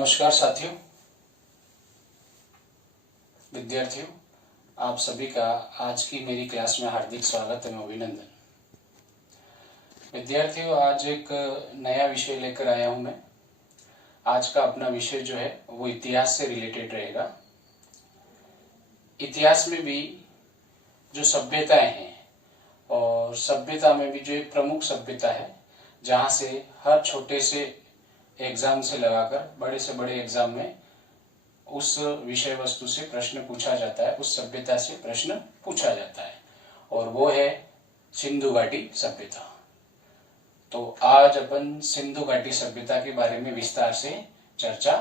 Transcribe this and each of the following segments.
नमस्कार साथियों, विद्यार्थियों, आप सभी का आज की मेरी क्लास में हार्दिक स्वागत एवं अभिनंदन। विद्यार्थियों, आज एक नया विषय लेकर आया हूं मैं। आज का अपना विषय जो है वो इतिहास से रिलेटेड रहेगा। इतिहास में भी जो सभ्यताएं हैं और सभ्यता में भी जो एक प्रमुख सभ्यता है जहां से हर छोटे से एग्जाम से लगाकर बड़े से बड़े एग्जाम में उस विषय वस्तु से प्रश्न पूछा जाता है, उस सभ्यता से प्रश्न पूछा जाता है और वो है सिंधु घाटी सभ्यता। तो आज अपन सिंधु घाटी सभ्यता के बारे में विस्तार से चर्चा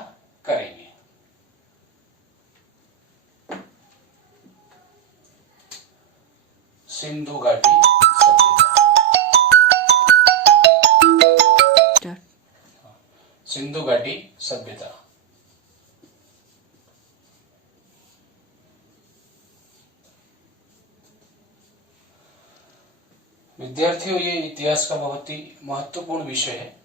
करेंगे। सिंधु घाटी सभ्यता। सिंधु घाटी सभ्यता विद्यार्थियों, ये इतिहास का बहुत ही महत्वपूर्ण विषय है।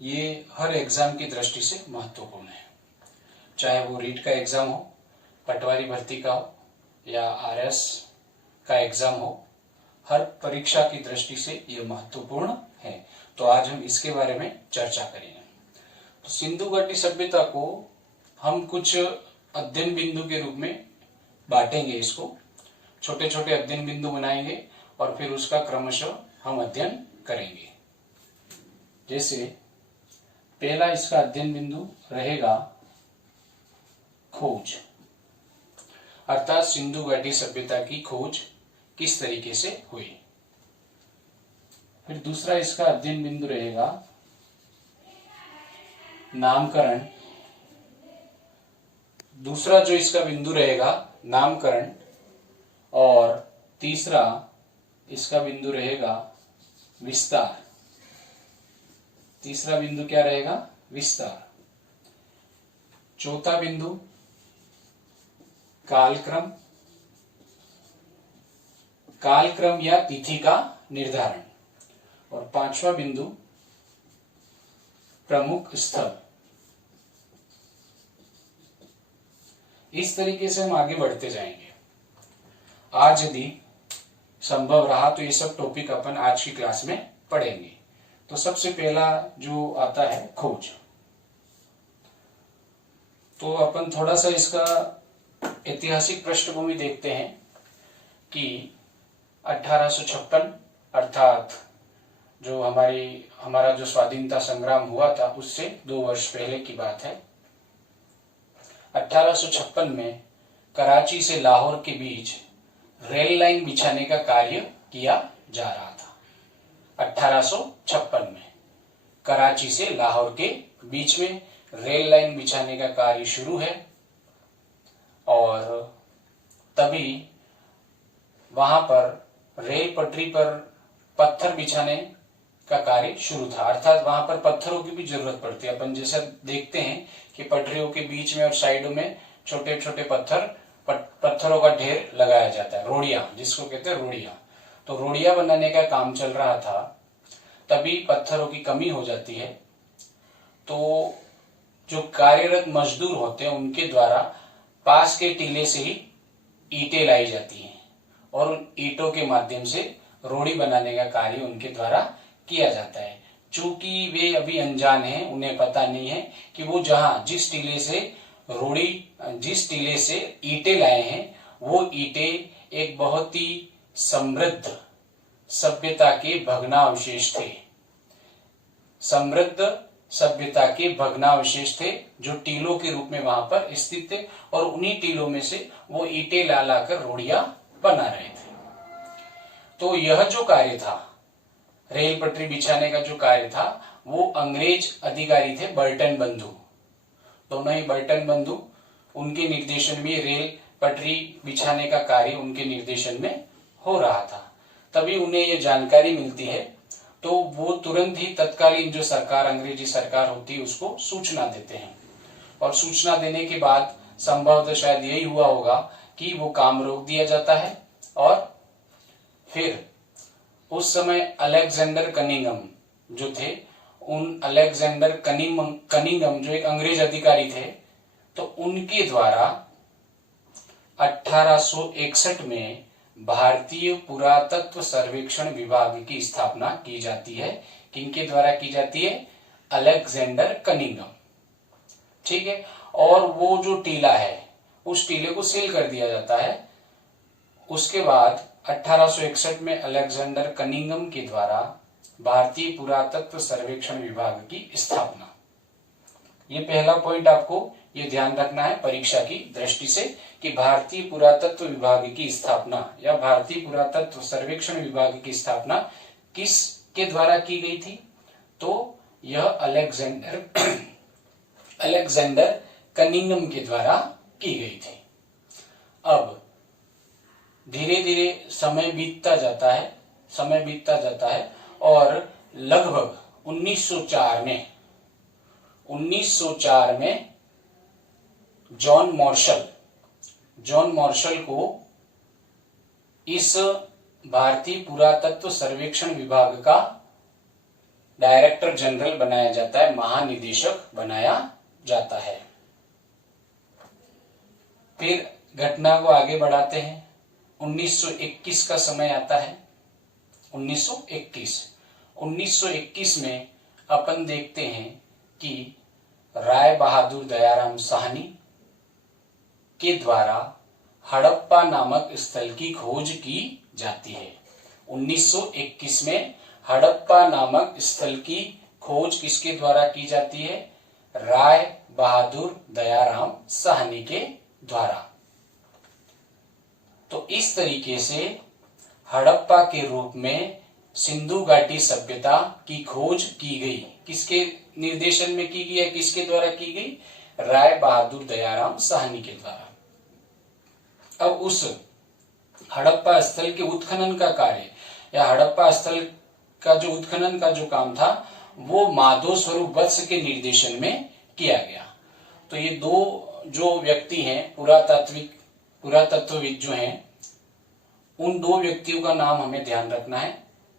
ये हर एग्जाम की दृष्टि से महत्वपूर्ण है, चाहे वो रीट का एग्जाम हो, पटवारी भर्ती का हो या आरएस का एग्जाम हो। हर परीक्षा की दृष्टि से ये महत्वपूर्ण है। तो आज हम इसके बारे में चर्चा करेंगे। तो सिंधु घाटी सभ्यता को हम कुछ अध्ययन बिंदु के रूप में बांटेंगे। इसको छोटे छोटे अध्ययन बिंदु बनाएंगे और फिर उसका क्रमशः हम अध्ययन करेंगे। जैसे पहला इसका अध्ययन बिंदु रहेगा खोज, अर्थात सिंधु घाटी सभ्यता की खोज किस तरीके से हुई। फिर दूसरा इसका अध्ययन बिंदु रहेगा नामकरण। दूसरा जो इसका बिंदु रहेगा नामकरण और तीसरा इसका बिंदु रहेगा विस्तार। तीसरा बिंदु क्या रहेगा? विस्तार। चौथा बिंदु कालक्रम, कालक्रम या तिथि का निर्धारण। और पांचवा बिंदु प्रमुख स्थल। इस तरीके से हम आगे बढ़ते जाएंगे। आज यदि संभव रहा तो ये सब टॉपिक अपन आज की क्लास में पढ़ेंगे। तो सबसे पहला जो आता है खोज। तो अपन थोड़ा सा इसका ऐतिहासिक पृष्ठभूमि देखते हैं कि 1856 अर्थात जो हमारा जो स्वाधीनता संग्राम हुआ था उससे 2 वर्ष पहले की बात है। 1856 में कराची से लाहौर के बीच रेल लाइन बिछाने का कार्य किया जा रहा था। 1856 में कराची से लाहौर के बीच में रेल लाइन बिछाने का कार्य शुरू है और तभी वहां पर रेल पटरी पर पत्थर बिछाने का कार्य शुरू था। अर्थात वहां पर पत्थरों की भी जरूरत पड़ती है। अपन जैसा देखते हैं कि पटरियों के बीच में और साइडों में छोटे छोटे पत्थरों का ढेर लगाया जाता है, रोड़ियां जिसको कहते हैं रोड़ियां। तो रोड़ियां बनाने का काम चल रहा था, तभी पत्थरों की कमी हो जाती है। तो जो कार्यरत मजदूर होते हैं उनके द्वारा पास के टीले से ही ईंटें लाई जाती हैं और उन ईंटों के माध्यम से रोड़ी बनाने का कार्य उनके द्वारा किया जाता है। चूंकि वे अभी अनजान हैं, उन्हें पता नहीं है कि वो जिस टीले से ईंटें लाए हैं वो ईंटें एक बहुत ही समृद्ध सभ्यता के भग्नावशेष थे। समृद्ध सभ्यता के भग्नावशेष थे जो टीलों के रूप में वहां पर स्थित थे और उन्हीं टीलों में से वो ईंटें ला लाकर रोड़ियां बना रहे थे। तो यह जो कार्य था, रेल पटरी बिछाने का जो कार्य था, वो अंग्रेज अधिकारी थे बर्टन बंधु। दोनों ही बर्टन बंधु, उनके निर्देशन में रेल पटरी बिछाने का कार्य उनके निर्देशन में हो रहा था। तभी उन्हें यह जानकारी मिलती है तो वो तुरंत ही तत्कालीन जो सरकार, अंग्रेजी सरकार होती है, उसको सूचना देते हैं। और सूचना देने के बाद संभवतः शायद यही हुआ होगा कि वो काम रोक दिया जाता है और फिर उस समय अलेक्जेंडर कनिंघम जो थे उन अलेक्जेंडर कनिंगम जो एक अंग्रेज अधिकारी थे, तो उनके द्वारा 1861 में भारतीय पुरातत्व सर्वेक्षण विभाग की स्थापना की जाती है। किनके द्वारा की जाती है? Alexander Cunningham. ठीक है। और वो जो टीला है उस टीले को सील कर दिया जाता है। उसके बाद 1861 में अलेक्जेंडर कनिंगम के द्वारा भारतीय पुरातत्व सर्वेक्षण विभाग की स्थापना। ये पहला पॉइंट आपको ये ध्यान रखना है परीक्षा की दृष्टि से कि भारतीय पुरातत्व विभाग की स्थापना या भारतीय पुरातत्व सर्वेक्षण विभाग की स्थापना किसके द्वारा की गई थी? तो यह अलेक्जेंडर कनिंगम के द्वारा की गई थी। अब धीरे धीरे समय बीतता जाता है और लगभग 1904 में जॉन मार्शल को इस भारतीय पुरातत्व सर्वेक्षण विभाग का डायरेक्टर जनरल बनाया जाता है, महानिदेशक बनाया जाता है। फिर घटना को आगे बढ़ाते हैं। 1921 का समय आता है। 1921 में अपन देखते हैं कि राय बहादुर दयाराम साहनी के द्वारा हड़प्पा नामक स्थल की खोज की जाती है। 1921 में हड़प्पा नामक स्थल की खोज किसके द्वारा की जाती है? राय बहादुर दयाराम साहनी के द्वारा। तो इस तरीके से हड़प्पा के रूप में सिंधु घाटी सभ्यता की खोज की गई। किसके निर्देशन में की गई? किसके द्वारा की गई? राय बहादुर दयाराम साहनी के द्वारा। अब उस हड़प्पा स्थल के उत्खनन का कार्य या हड़प्पा स्थल का जो उत्खनन का जो काम था वो माधव स्वरूप वत्स के निर्देशन में किया गया। तो ये दो जो व्यक्ति हैं पुरातत्वविद जो हैं, उन दो व्यक्तियों का नाम हमें ध्यान रखना है।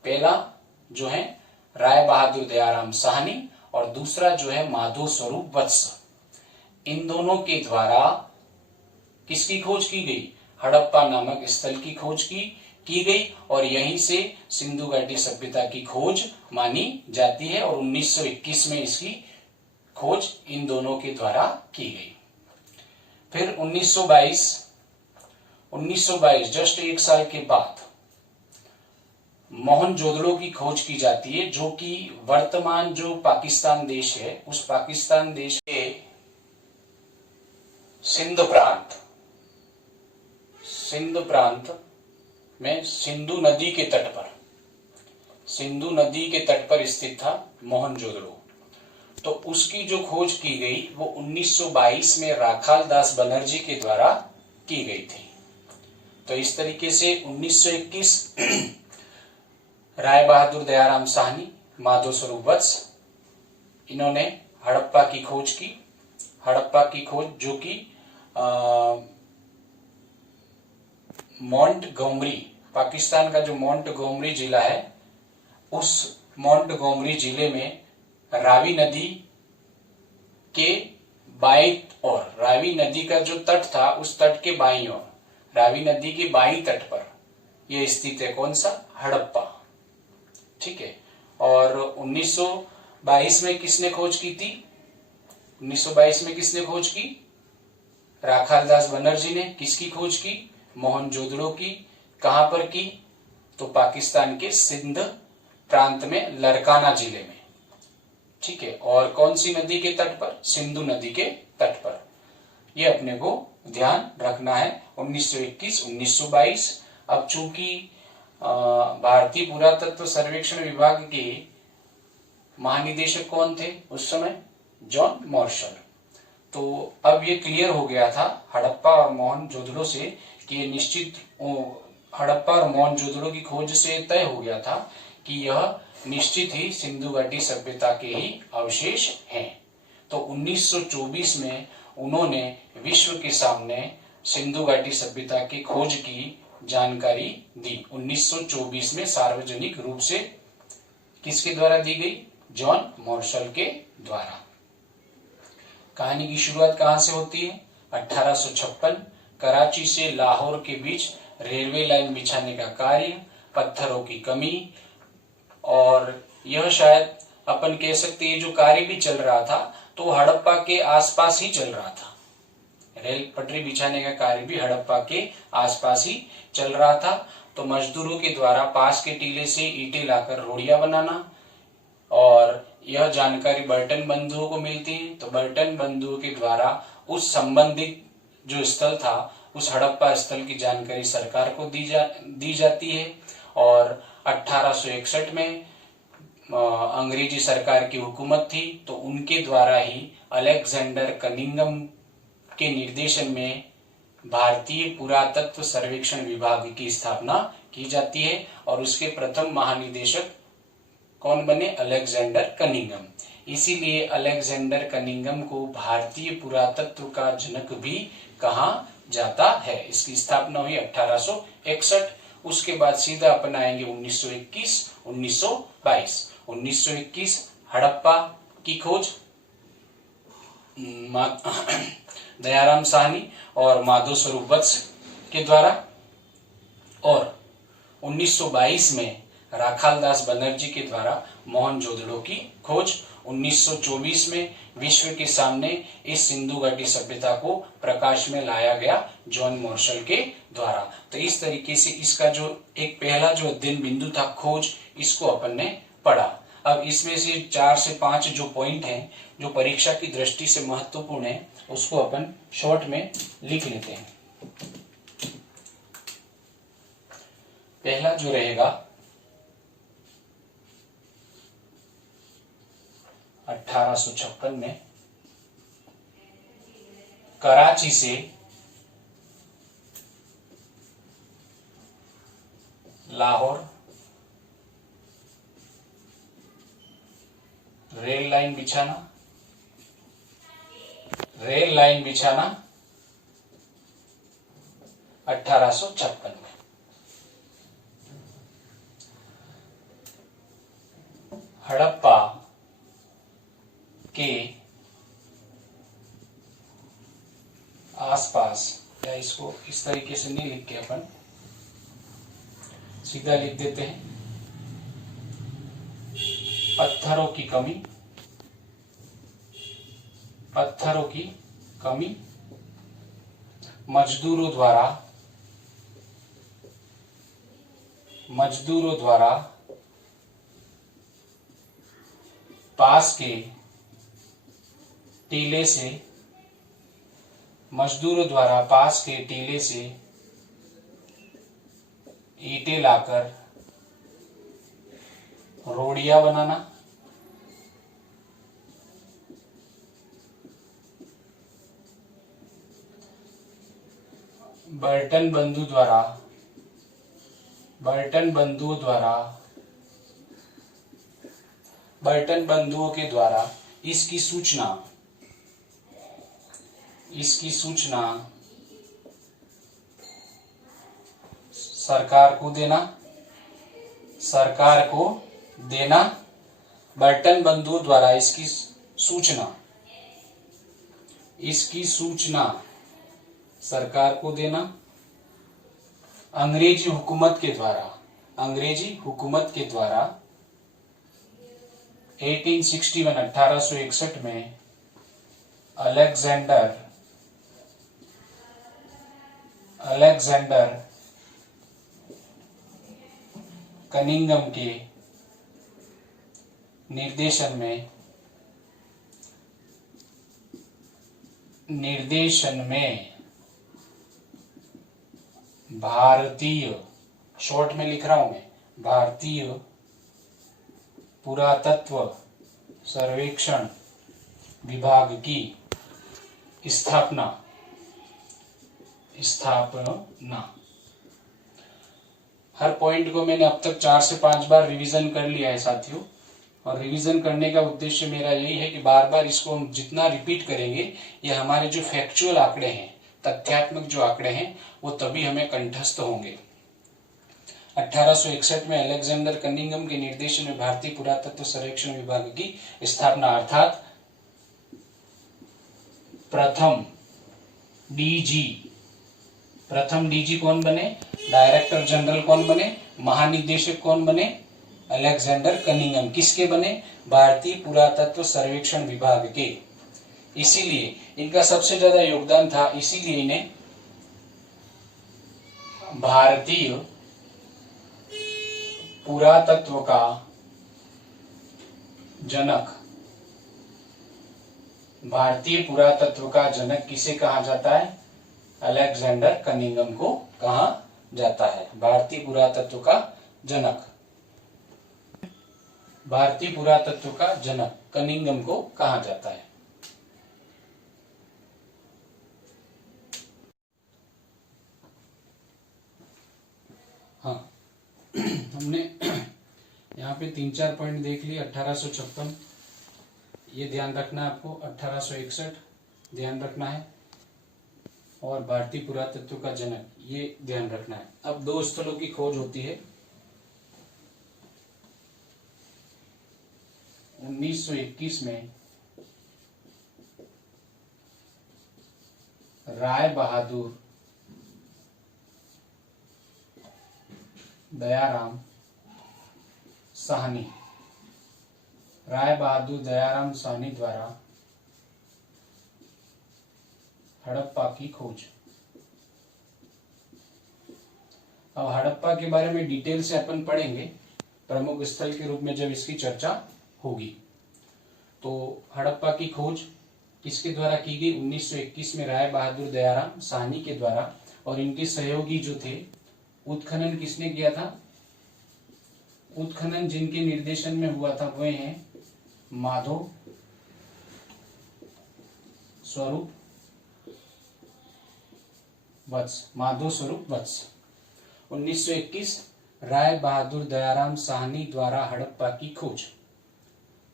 पहला जो है राय बहादुर दयाराम साहनी और दूसरा जो है माधव स्वरूप वत्स। इन दोनों के द्वारा किसकी खोज की गई? हड़प्पा नामक स्थल की खोज की गई और यहीं से सिंधु घाटी सभ्यता की खोज मानी जाती है और 1921 में इसकी खोज इन दोनों के द्वारा की गई। फिर 1922 जस्ट एक साल के बाद मोहनजोदड़ो की खोज की जाती है, जो कि वर्तमान जो पाकिस्तान देश है उस पाकिस्तान देश के सिंध प्रांत में सिंधु नदी के तट पर स्थित था मोहनजोदड़ो। तो उसकी जो खोज की गई वो 1922 में राखाल दास बनर्जी के द्वारा की गई थी। तो इस तरीके से 1921 राय बहादुर दयाराम साहनी, माधव स्वरूप वत्स, इन्होंने हड़प्पा की खोज जो कि मोंटगोमरी, पाकिस्तान का जो मोंटगोमरी जिला है उस मोंटगोमरी जिले में रावी नदी के बाईं ओर, रावी नदी का जो तट था उस तट के बाईं ओर, रावी नदी के बाईं तट पर यह स्थित है। कौन सा? हड़प्पा। ठीक है। और 1922 में किसने खोज की थी? 1922 में किसने खोज की? राखाल दास बनर्जी ने। किसकी खोज की? मोहनजोदड़ो की। कहां पर की? तो पाकिस्तान के सिंध प्रांत में लरकाना जिले में। ठीक है। और कौन सी नदी के तट पर? सिंधु नदी के तट पर। ये अपने को ध्यान रखना है। 1921, 1922। अब चूंकि भारतीय पुरातत्व सर्वेक्षण विभाग के महानिदेशक कौन थे उस समय? John Marshall. तो अब ये क्लियर हो गया था हड़प्पा और मोहनजोदड़ो से कि निश्चित हड़प्पा और मोहनजोदड़ो की खोज से तय हो गया था कि यह निश्चित ही सिंधु घाटी सभ्यता के ही अवशेष हैं। तो 1924 में उन्होंने विश्व के सामने सिंधु घाटी सभ्यता की खोज की जानकारी दी। 1924 में सार्वजनिक रूप से किसके द्वारा दी गई? जॉन मार्शल के द्वारा। कहानी की शुरुआत कहां से होती है? 1856 कराची से लाहौर के बीच रेलवे लाइन बिछाने का कार्य, पत्थरों की कमी, और यह शायद अपन कह सकते हैं जो कार्य भी चल रहा था तो हड़प्पा के आसपास ही चल रहा था। रेल पटरी बिछाने का कार्य भी हड़प्पा के आसपास ही चल रहा था। तो मजदूरों के द्वारा पास के टीले से ईंटें लाकर रोड़ियां बनाना, और यह जानकारी बर्टन बंधुओं को मिलती है। तो बर्टन बंधुओं के द्वारा उस संबंधित जो स्थल था उस हड़प्पा स्थल की जानकारी सरकार को दी जाती है। और 1861 में अंग्रेजी सरकार की हुकूमत थी तो उनके द्वारा ही अलेक्जेंडर कनिंघम के निर्देशन में भारतीय पुरातत्व सर्वेक्षण विभाग की स्थापना की जाती है, और उसके प्रथम महानिदेशक कौन बने? Alexander Cunningham. इसीलिए अलेक्जेंडर कनिंघम को भारतीय पुरातत्व का जनक भी कहा जाता है। इसकी स्थापना हुई 1861। उसके बाद सीधा अपन आएंगे 1921, 1922। 1921 हड़प्पा की खोज दयाराम साहनी और माधव स्वरूप वत्स के द्वारा, और 1922 में राखालदास बनर्जी के द्वारा मोहनजोदड़ो की खोज। 1924 में विश्व के सामने इस सिंधु घाटी सभ्यता को प्रकाश में लाया गया जॉन मार्शल के द्वारा। तो इस तरीके से इसका जो एक पहला जो अध्ययन बिंदु था खोज, इसको अपन ने पढ़ा। अब इसमें से 4 से 5 जो पॉइंट हैं जो परीक्षा की दृष्टि से महत्वपूर्ण है उसको अपन शॉर्ट में लिख लेते हैं। पहला जो रहेगा 1856 में कराची से लाहौर रेल लाइन बिछाना 1856 में। हड़प्पा के आसपास, या इसको इस तरीके से नहीं लिख के अपन सीधा लिख देते हैं, पत्थरों की कमी, मजदूरों द्वारा पास के टीले से ईंटें लाकर रोड़ियां बनाना, बर्टन बंधुओं के द्वारा इसकी सूचना सरकार को देना, बर्टन बंधुओं द्वारा इसकी सूचना सरकार को देना, अंग्रेजी हुकूमत के द्वारा 1861 में अलेक्जेंडर कनिंघम के निर्देशन में भारतीय, शॉर्ट में लिख रहा हूं मैं, भारतीय पुरातत्व सर्वेक्षण विभाग की स्थापना। हर पॉइंट को मैंने अब तक 4 से 5 बार रिवीजन कर लिया है साथियों, और रिवीजन करने का उद्देश्य मेरा यही है कि बार बार इसको हम जितना रिपीट करेंगे ये हमारे जो फैक्चुअल आंकड़े हैं, तथ्यात्मक जो आंकड़े हैं, वो तभी हमें कंठस्थ होंगे। 1861 में अलेक्जेंडर कनिंघम के निर्देशन में भारतीय पुरातत्व सर्वेक्षण विभाग की स्थापना, अर्थात प्रथम डीजी कौन बने, डायरेक्टर जनरल कौन बने, महानिदेशक कौन बने, अलेक्जेंडर कनिंघम। किसके बने, भारतीय पुरातत्व सर्वेक्षण विभाग के। इसीलिए इनका सबसे ज्यादा योगदान था, इसीलिए इन्हें भारतीय पुरातत्व का जनक, भारतीय पुरातत्व का जनक किसे कहा जाता है, अलेक्जेंडर कनिंघम को कहा जाता है। भारतीय पुरातत्व का जनक, भारतीय पुरातत्व का जनक कनिंघम को कहा जाता है। हाँ, हमने यहाँ पे 3-4 पॉइंट देख लिए। 1856 ये ध्यान रखना है आपको, 1861 ध्यान रखना है, और भारतीय पुरातत्व का जनक ये ध्यान रखना है। अब 2 स्थलों की खोज होती है। 1921 में राय बहादुर दयाराम साहनी, राय बहादुर दयाराम साहनी द्वारा हड़प्पा की खोज। अब हड़प्पा के बारे में डिटेल से अपन पढ़ेंगे प्रमुख स्थल के रूप में जब इसकी चर्चा होगी। तो हड़प्पा की खोज किसके द्वारा की गई, 1921 में राय बहादुर दयाराम साहनी के द्वारा, और इनके सहयोगी जो थे, उत्खनन किसने किया था, उत्खनन जिनके निर्देशन में हुआ था वे हैं माधव स्वरूप वत्स। 1921 राय बहादुर दयाराम साहनी द्वारा हड़प्पा की खोज।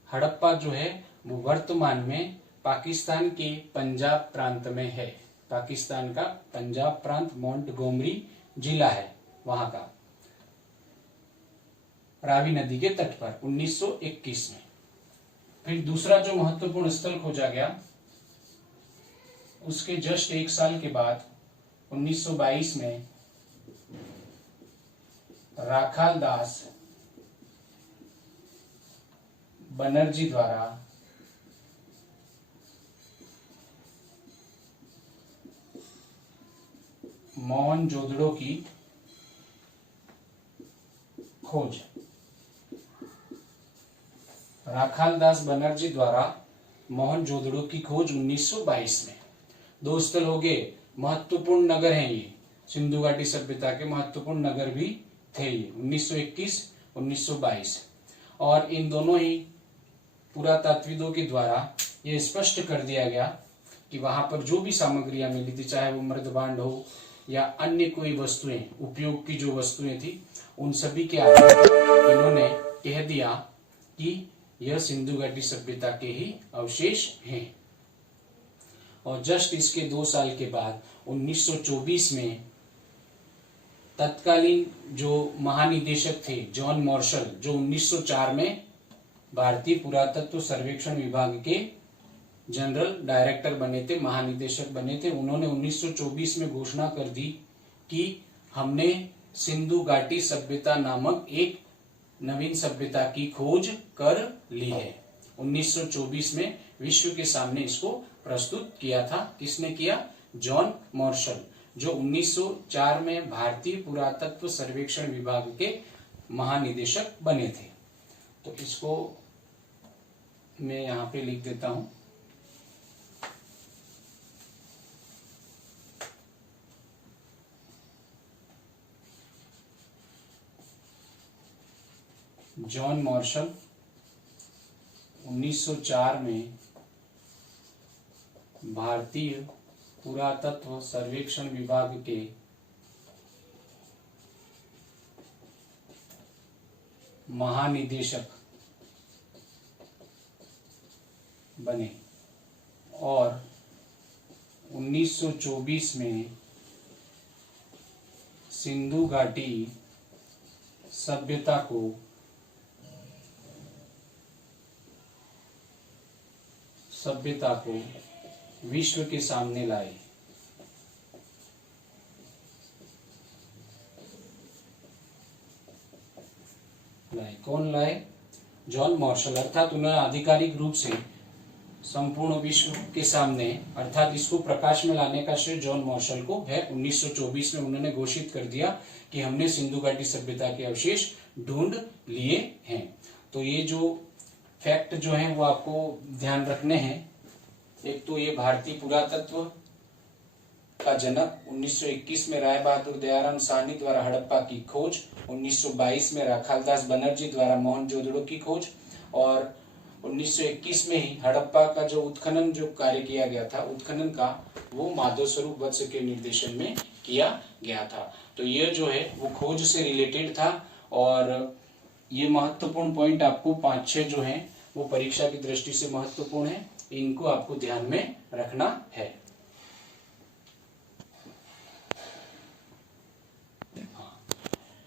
हड़प्पा जो है वो वर्तमान में पाकिस्तान के पंजाब प्रांत में है। पाकिस्तान का पंजाब प्रांत, मोंटगोमरी जिला है वहां का, रावी नदी के तट पर, 1921 में। फिर दूसरा जो महत्वपूर्ण स्थल खोजा गया, उसके जस्ट 1 साल के बाद 1922 में राखाल दास बनर्जी द्वारा मोहनजोदड़ो की खोज। राखाल दास बनर्जी द्वारा मोहनजोदड़ो की खोज 1922 में। 2 स्थल हो गए, महत्वपूर्ण नगर हैं ये, सिंधु घाटी सभ्यता के महत्वपूर्ण नगर भी थे ये, 1921 1922। और इन दोनों ही पुरातत्वविदों के द्वारा ये स्पष्ट कर दिया गया कि वहां पर जो भी सामग्रियां मिली थी, चाहे वो मृदभांड हो या अन्य कोई वस्तुएं, उपयोग की जो वस्तुएं थी, उन सभी के आधार पर इन्होंने कह दिया कि यह सिंधु घाटी सभ्यता के ही अवशेष हैं। और जस्ट इसके 2 साल के बाद 1924 में तत्कालीन जो महानिदेशक थे जॉन मार्शल, जो 1904 में भारतीय पुरातत्व सर्वेक्षण विभाग के जनरल डायरेक्टर बने थे, महानिदेशक बने थे, उन्होंने 1924 में घोषणा कर दी कि हमने सिंधु घाटी सभ्यता नामक एक नवीन सभ्यता की खोज कर ली है। 1924 में विश्व के सामने इसको प्रस्तुत किया था। किसने किया, जॉन मार्शल, जो 1904 में भारतीय पुरातत्व सर्वेक्षण विभाग के महानिदेशक बने थे। तो इसको मैं यहां पे लिख देता हूं। जॉन मार्शल 1904 में भारतीय पुरातत्व सर्वेक्षण विभाग के महानिदेशक बने और 1924 में सिंधु घाटी सभ्यता को विश्व के सामने लाए। कौन लाए? John Marshall. अर्थात उन्होंने आधिकारिक रूप से संपूर्ण विश्व के सामने, अर्थात इसको प्रकाश में लाने का श्रेय जॉन मार्शल को है। 1924 में उन्होंने घोषित कर दिया कि हमने सिंधु घाटी सभ्यता के अवशेष ढूंढ लिए हैं। तो ये जो फैक्ट जो है वो आपको ध्यान रखने हैं। एक तो ये भारतीय पुरातत्व का जनक 1921 में राय बहादुर दयाराम साहनी द्वारा हड़प्पा की खोज, 1922 में राखालदास बनर्जी द्वारा मोहनजोदड़ो की खोज, और 1921 में ही हड़प्पा का जो उत्खनन जो कार्य किया गया था, उत्खनन का वो माधव स्वरूप वत्स के निर्देशन में किया गया था। तो ये जो है वो खोज से रिलेटेड था, और ये महत्वपूर्ण पॉइंट आपको 5-6 जो है वो परीक्षा की दृष्टि से महत्वपूर्ण है, इनको आपको ध्यान में रखना है।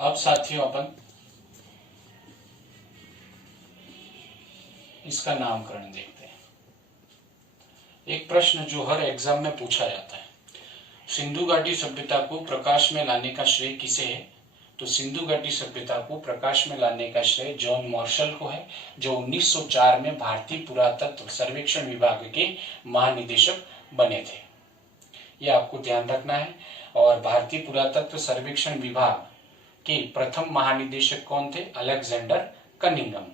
अब साथियों अपन इसका नामकरण देखते हैं। एक प्रश्न जो हर एग्जाम में पूछा जाता है, सिंधु घाटी सभ्यता को प्रकाश में लाने का श्रेय किसे है? तो सिंधु घाटी सभ्यता को प्रकाश में लाने का श्रेय जॉन मार्शल को है, जो 1904 में भारतीय पुरातत्व सर्वेक्षण विभाग के महानिदेशक बने थे। यह आपको ध्यान रखना है। और भारतीय पुरातत्व सर्वेक्षण विभाग के प्रथम महानिदेशक कौन थे? Alexander Cunningham.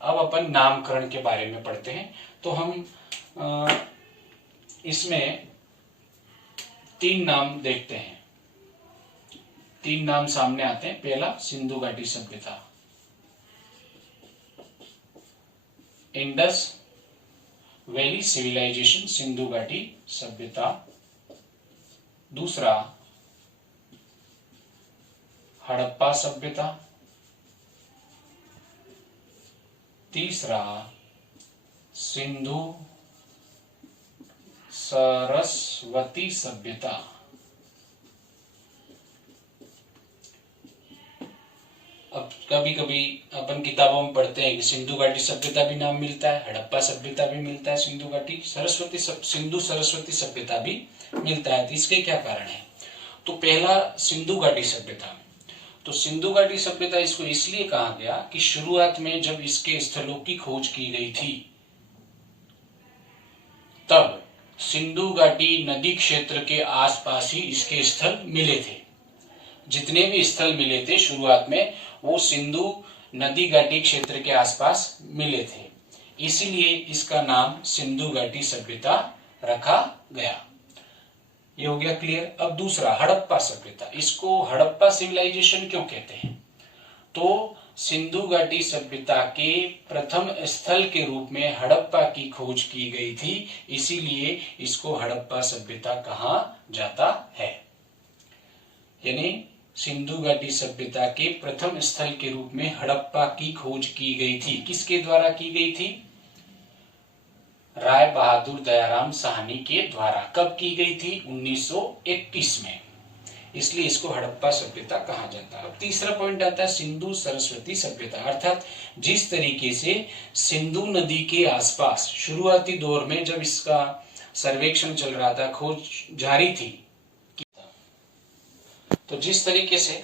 अब अपन नामकरण के बारे में पढ़ते हैं। तो हम इसमें 3 नाम देखते हैं। 3 नाम सामने आते हैं। पहला, सिंधु घाटी सभ्यता, इंडस वैली सिविलाइजेशन, सिंधु घाटी सभ्यता। दूसरा, हड़प्पा सभ्यता। तीसरा, सिंधु सरस्वती सभ्यता। अब कभी कभी अपन किताबों में पढ़ते हैं कि सिंधु घाटी सभ्यता भी नाम मिलता है, हड़प्पा सभ्यता भी मिलता है, सिंधु घाटी सिंधु सरस्वती सभ्यता भी मिलता है। तो इसके क्या कारण है? तो पहला, सिंधु घाटी सभ्यता। तो सिंधु घाटी सभ्यता इसको इसलिए कहा गया कि शुरुआत में जब इसके स्थलों की खोज की गई थी, तब सिंधु घाटी नदी क्षेत्र के आसपास ही इसके स्थल मिले थे। जितने भी स्थल मिले थे शुरुआत में, वो सिंधु नदी घाटी क्षेत्र के आसपास मिले थे। इसीलिए इसका नाम सिंधु घाटी सभ्यता रखा गया। ये हो गया क्लियर। अब दूसरा, हड़प्पा सभ्यता। इसको हड़प्पा सिविलाइजेशन क्यों कहते हैं? तो सिंधु घाटी सभ्यता के प्रथम स्थल के रूप में हड़प्पा की खोज की गई थी, इसीलिए इसको हड़प्पा सभ्यता कहा जाता है। यानी सिंधु घाटी सभ्यता के प्रथम स्थल के रूप में हड़प्पा की खोज की गई थी। किसके द्वारा की गई थी? राय बहादुर दयाराम साहनी के द्वारा। कब की गई थी? 1921 में। इसलिए इसको हड़प्पा सभ्यता कहा जाता है। अब तीसरा पॉइंट आता है सिंधु सरस्वती सभ्यता। अर्थात जिस तरीके से सिंधु नदी के आसपास शुरुआती दौर में जब इसका सर्वेक्षण चल रहा था, खोज जारी थी, तो जिस तरीके से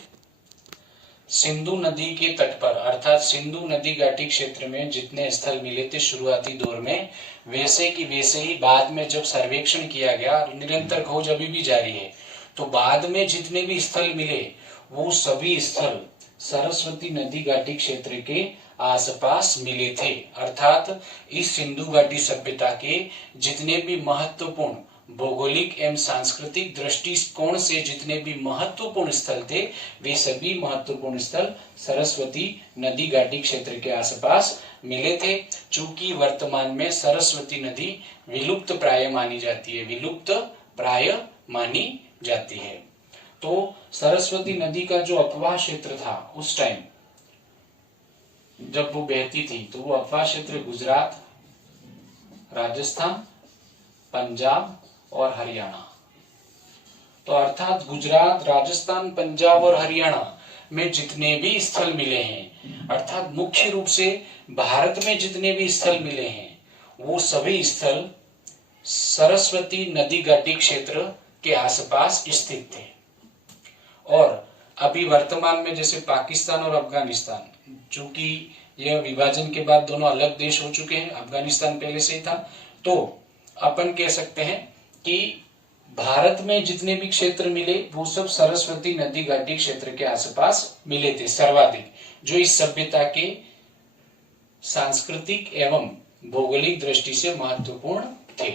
सिंधु नदी के तट पर, अर्थात सिंधु नदी घाटी क्षेत्र में जितने स्थल मिले थे शुरुआती दौर में, वैसे की वैसे ही बाद में जब सर्वेक्षण किया गया, निरंतर खोज अभी भी जारी है, तो बाद में जितने भी स्थल मिले वो सभी स्थल सरस्वती नदी घाटी क्षेत्र के आसपास मिले थे। अर्थात इस सिंधु घाटी सभ्यता के जितने भी महत्वपूर्ण भौगोलिक एवं सांस्कृतिक दृष्टिकोण से जितने भी महत्वपूर्ण स्थल थे, वे सभी महत्वपूर्ण स्थल सरस्वती नदी घाटी क्षेत्र के आसपास मिले थे। चूंकि वर्तमान में सरस्वती नदी विलुप्त प्राय मानी जाती है, विलुप्त प्राय मानी जाती है। तो सरस्वती नदी का जो अपवाह क्षेत्र था उस टाइम जब वो बहती थी, तो वो अपवाह क्षेत्र गुजरात, राजस्थान, पंजाब और हरियाणा। तो अर्थात गुजरात, राजस्थान, पंजाब और हरियाणा, में जितने भी स्थल मिले हैं, अर्थात मुख्य रूप से भारत में जितने भी स्थल मिले हैं वो सभी स्थल सरस्वती नदी घाटी क्षेत्र के आसपास स्थित थे। और अभी वर्तमान में जैसे पाकिस्तान और अफगानिस्तान, चूंकि यह विभाजन के बाद दोनों अलग देश हो चुके हैं, अफगानिस्तान पहले से ही था, तो अपन कह सकते हैं कि भारत में जितने भी क्षेत्र मिले वो सब सरस्वती नदी घाटी क्षेत्र के आसपास मिले थे सर्वाधिक, जो इस सभ्यता के सांस्कृतिक एवं भौगोलिक दृष्टि से महत्वपूर्ण थे।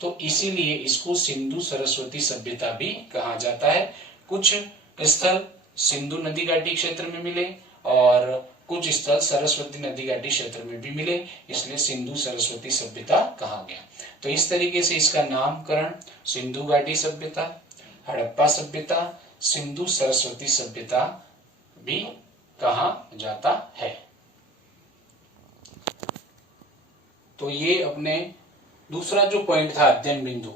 तो इसीलिए इसको सिंधु सरस्वती सभ्यता भी कहा जाता है। कुछ स्थल सिंधु नदी घाटी क्षेत्र में मिले और कुछ स्थल सरस्वती नदी घाटी क्षेत्र में भी मिले, इसलिए सिंधु सरस्वती सभ्यता कहा गया। तो इस तरीके से इसका नामकरण सिंधु घाटी सभ्यता, हड़प्पा सभ्यता, सिंधु सरस्वती सभ्यता भी कहा जाता है। तो ये अपने दूसरा जो पॉइंट था अध्ययन बिंदु,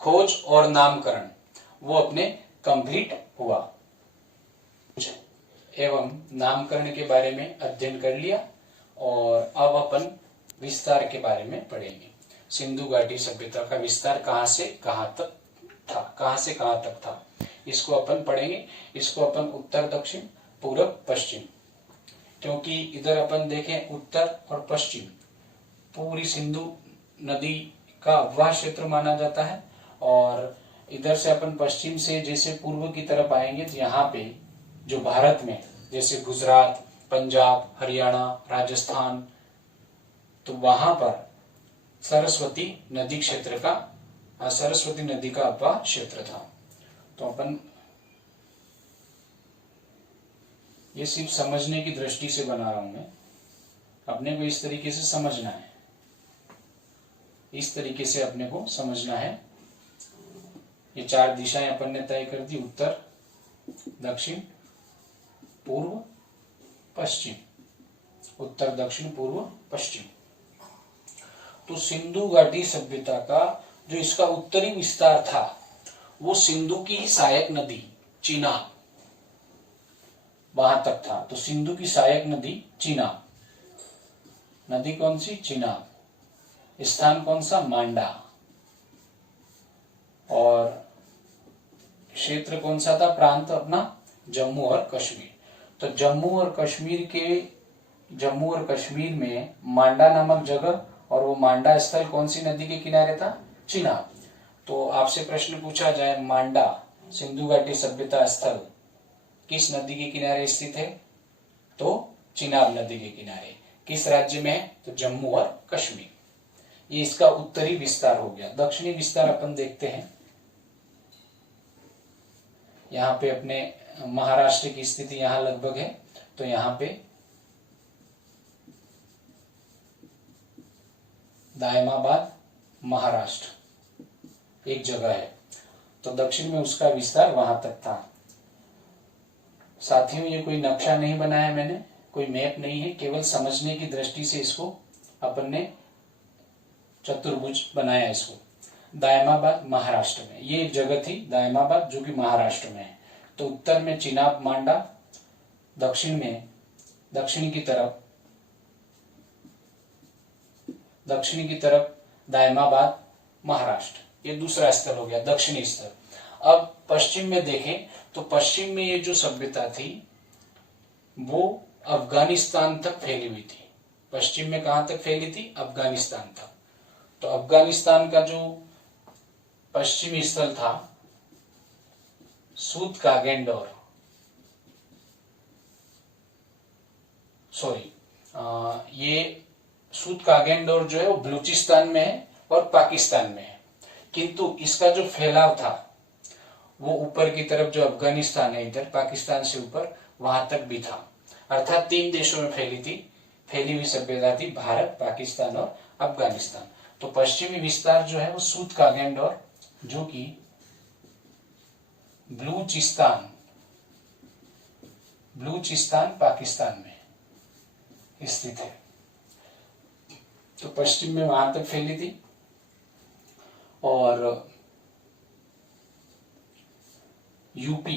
खोज और नामकरण, वो अपने कंप्लीट हुआ। एवं नामकरण के बारे में अध्ययन कर लिया और अब अपन विस्तार के बारे में पढ़ेंगे। सिंधु घाटी सभ्यता का विस्तार कहां से कहां तक था, इसको अपन पढ़ेंगे। इसको अपन उत्तर दक्षिण पूर्व पश्चिम, क्योंकि इधर अपन देखें उत्तर और पश्चिम पूरी सिंधु नदी का वह क्षेत्र माना जाता है, और इधर से अपन पश्चिम से जैसे पूर्व की तरफ आएंगे तो यहाँ पे जो भारत में जैसे गुजरात, पंजाब, हरियाणा, राजस्थान, तो वहां पर सरस्वती नदी क्षेत्र का सरस्वती नदी का अपवा क्षेत्र था। तो अपन ये सिर्फ समझने की दृष्टि से बना रहा हूं मैं, अपने को इस तरीके से समझना है, इस तरीके से अपने को समझना है। ये चार दिशाएं अपन ने तय कर दी, उत्तर, दक्षिण, पूर्व, पश्चिम, उत्तर, दक्षिण, पूर्व, पश्चिम। तो सिंधु घाटी सभ्यता का जो इसका उत्तरी विस्तार था वो सिंधु की सहायक नदी चिनाब वहां तक था। तो सिंधु की सहायक नदी चिनाब, नदी कौन सी? चिनाब, स्थान कौन सा? मांडा, और क्षेत्र कौन सा था? प्रांत अपना जम्मू और कश्मीर। तो जम्मू और कश्मीर में मांडा नामक जगह, और वो मांडा स्थल कौन सी नदी के किनारे था? चिनाब। तो आपसे प्रश्न पूछा जाए मांडा सिंधु घाटी सभ्यता स्थल किस नदी के किनारे स्थित है? तो चिनाब नदी के किनारे। किस राज्य में है? तो जम्मू और कश्मीर। ये इसका उत्तरी विस्तार हो गया। दक्षिणी विस्तार अपन देखते हैं। यहाँ पे अपने महाराष्ट्र की स्थिति यहाँ लगभग है, तो यहाँ पे दायमाबाद महाराष्ट्र एक जगह है, तो दक्षिण में उसका विस्तार वहां तक था। साथियों, ये कोई नक्शा नहीं बनाया मैंने, कोई मैप नहीं है, केवल समझने की दृष्टि से इसको अपन ने चतुर्भुज बनाया। इसको दायमाबाद महाराष्ट्र में, ये एक जगह थी दायमाबाद जो कि महाराष्ट्र में है। तो उत्तर में चिनाब मांडा, दक्षिण में दक्षिण की तरफ दायमाबाद महाराष्ट्र। ये दूसरा स्तर हो गया, दक्षिणी स्तर। अब पश्चिम में देखें तो पश्चिम में ये जो सभ्यता थी वो अफगानिस्तान तक फैली हुई थी। पश्चिम में कहां तक फैली थी? अफगानिस्तान तक। तो अफगानिस्तान का जो पश्चिमी स्थल था सूत कागेंडोर, ये सूत कागेंडोर जो है वो बलूचिस्तान में है और पाकिस्तान में है, किंतु इसका जो फैलाव था वो ऊपर की तरफ जो अफगानिस्तान है इधर पाकिस्तान से ऊपर वहां तक भी था। अर्थात 3 देशों में फैली हुई सभ्यता थी, भारत, पाकिस्तान और अफगानिस्तान। तो पश्चिमी विस्तार जो है वो सूत कागेंडोर जो कि बलूचिस्तान पाकिस्तान में स्थित है। तो पश्चिम में वहां तक फैली थी, और यूपी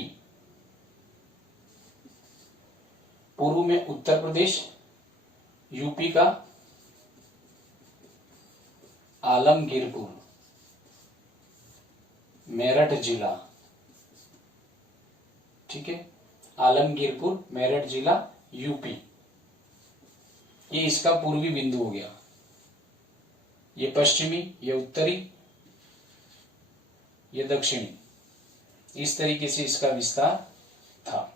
पूर्व में उत्तर प्रदेश, यूपी का आलमगीरपुर, मेरठ जिला, ठीक है, आलमगीरपुर मेरठ जिला यूपी, ये इसका पूर्वी बिंदु हो गया। ये पश्चिमी, ये उत्तरी, ये दक्षिणी, इस तरीके से इसका विस्तार था।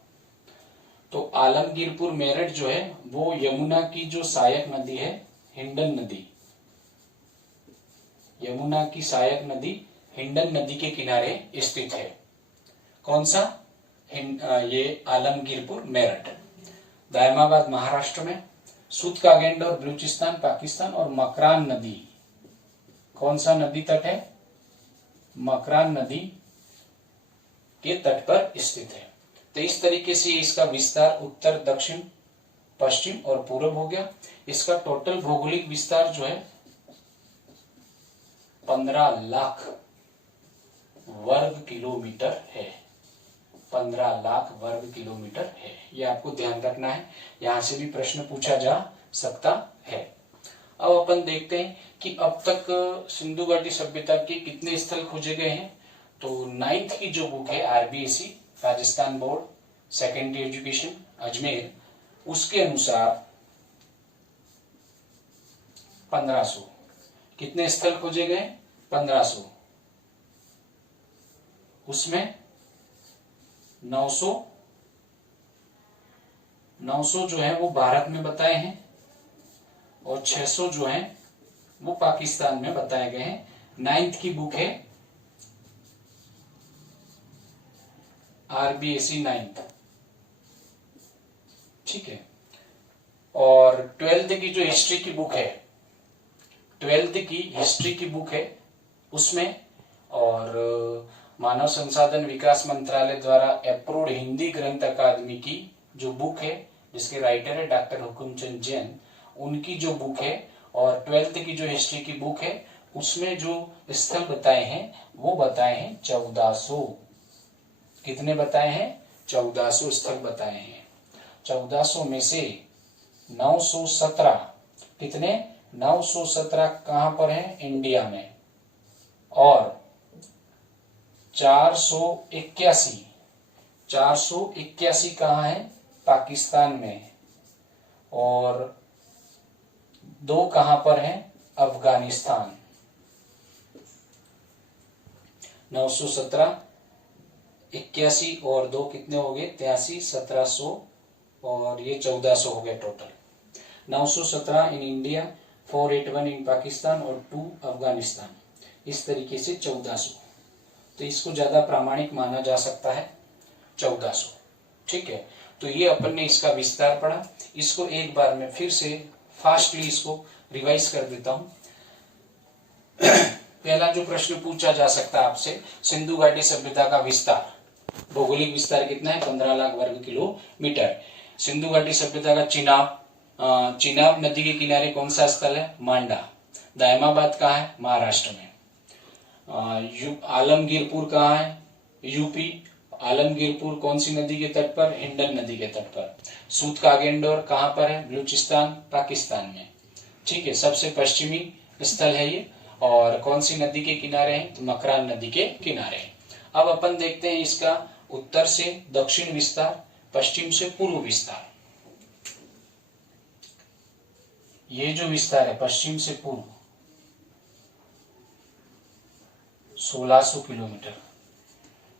तो आलमगीरपुर मेरठ जो है वो यमुना की जो सहायक नदी है हिंडन नदी, यमुना की सहायक नदी हिंडन नदी के किनारे स्थित है। कौन सा? ये आलमगीरपुर मेरठ। दायमाबाद महाराष्ट्र में, सूतकागेंड और बलूचिस्तान पाकिस्तान, और मकरान नदी, कौन सा नदी तट है? मकरान नदी के तट पर स्थित है। तो इस तरीके से इसका विस्तार उत्तर, दक्षिण, पश्चिम और पूर्व हो गया। इसका टोटल भौगोलिक विस्तार जो है 15 लाख वर्ग किलोमीटर है। 15 लाख वर्ग किलोमीटर है, ये आपको ध्यान रखना है, यहां से भी प्रश्न पूछा जा सकता है। अब अपन देखते हैं कि अब तक सिंधु घाटी सभ्यता के कितने स्थल खोजे गए हैं। तो 9th की जो बुक है RBSC Rajasthan board secondary education Ajmer, उसके अनुसार 1500 कितने स्थल खोजे गए? 1500। उसमें 900 जो है वो भारत में बताए हैं और 600 जो है वो पाकिस्तान में बताए गए हैं। 9th की बुक है आरबीएससी 9th, ठीक है। और 12th की जो हिस्ट्री की बुक है, 12th की हिस्ट्री की बुक है उसमें, और मानव संसाधन विकास मंत्रालय द्वारा अप्रूव्ड हिंदी ग्रंथ अकादमी की जो बुक है जिसके राइटर है डॉक्टर हुकुमचंद जैन, उनकी जो बुक है, और 12th की जो हिस्ट्री की बुक है उसमें जो स्थल बताए हैं वो बताए हैं 1400। कितने बताए हैं? 1400 स्थल बताए हैं। 1400 में से 917, कितने? 917 कहां पर है? इंडिया में, और 481 कहां है? पाकिस्तान में, और 2 कहां पर है? अफगानिस्तान। 917, 81 और 2 कितने हो गए? 83, 1700 और ये 1400 हो गए टोटल। 917 इन इंडिया, 481 इन पाकिस्तान और 2 अफगानिस्तान, इस तरीके से 1400। तो इसको ज्यादा प्रामाणिक माना जा सकता है 1400, ठीक है। तो ये अपन ने इसका विस्तार पढ़ा। इसको एक बार में फिर से फास्टली इसको रिवाइज कर देता हूं। पहला जो प्रश्न पूछा जा सकता है आपसे, सिंधु घाटी सभ्यता का विस्तार, भौगोलिक विस्तार कितना है? 15 लाख वर्ग किलोमीटर। सिंधु घाटी सभ्यता का चिनाब नदी के किनारे कौन सा स्थल है? मांडा। दायमाबाद कहाँ है? महाराष्ट्र में। आलमगीरपुर कहाँ है? यूपी। आलमगीरपुर कौन सी नदी के तट पर? हिंडन नदी के तट पर। सूतकागेंडोर कहाँ पर है? बलूचिस्तान पाकिस्तान में, ठीक है, सबसे पश्चिमी स्थल है ये। और कौन सी नदी के किनारे है? तो मकरान नदी के किनारे है। अब अपन देखते हैं इसका उत्तर से दक्षिण विस्तार, पश्चिम से पूर्व विस्तार। ये जो विस्तार है पश्चिम से पूर्व 1600 किलोमीटर,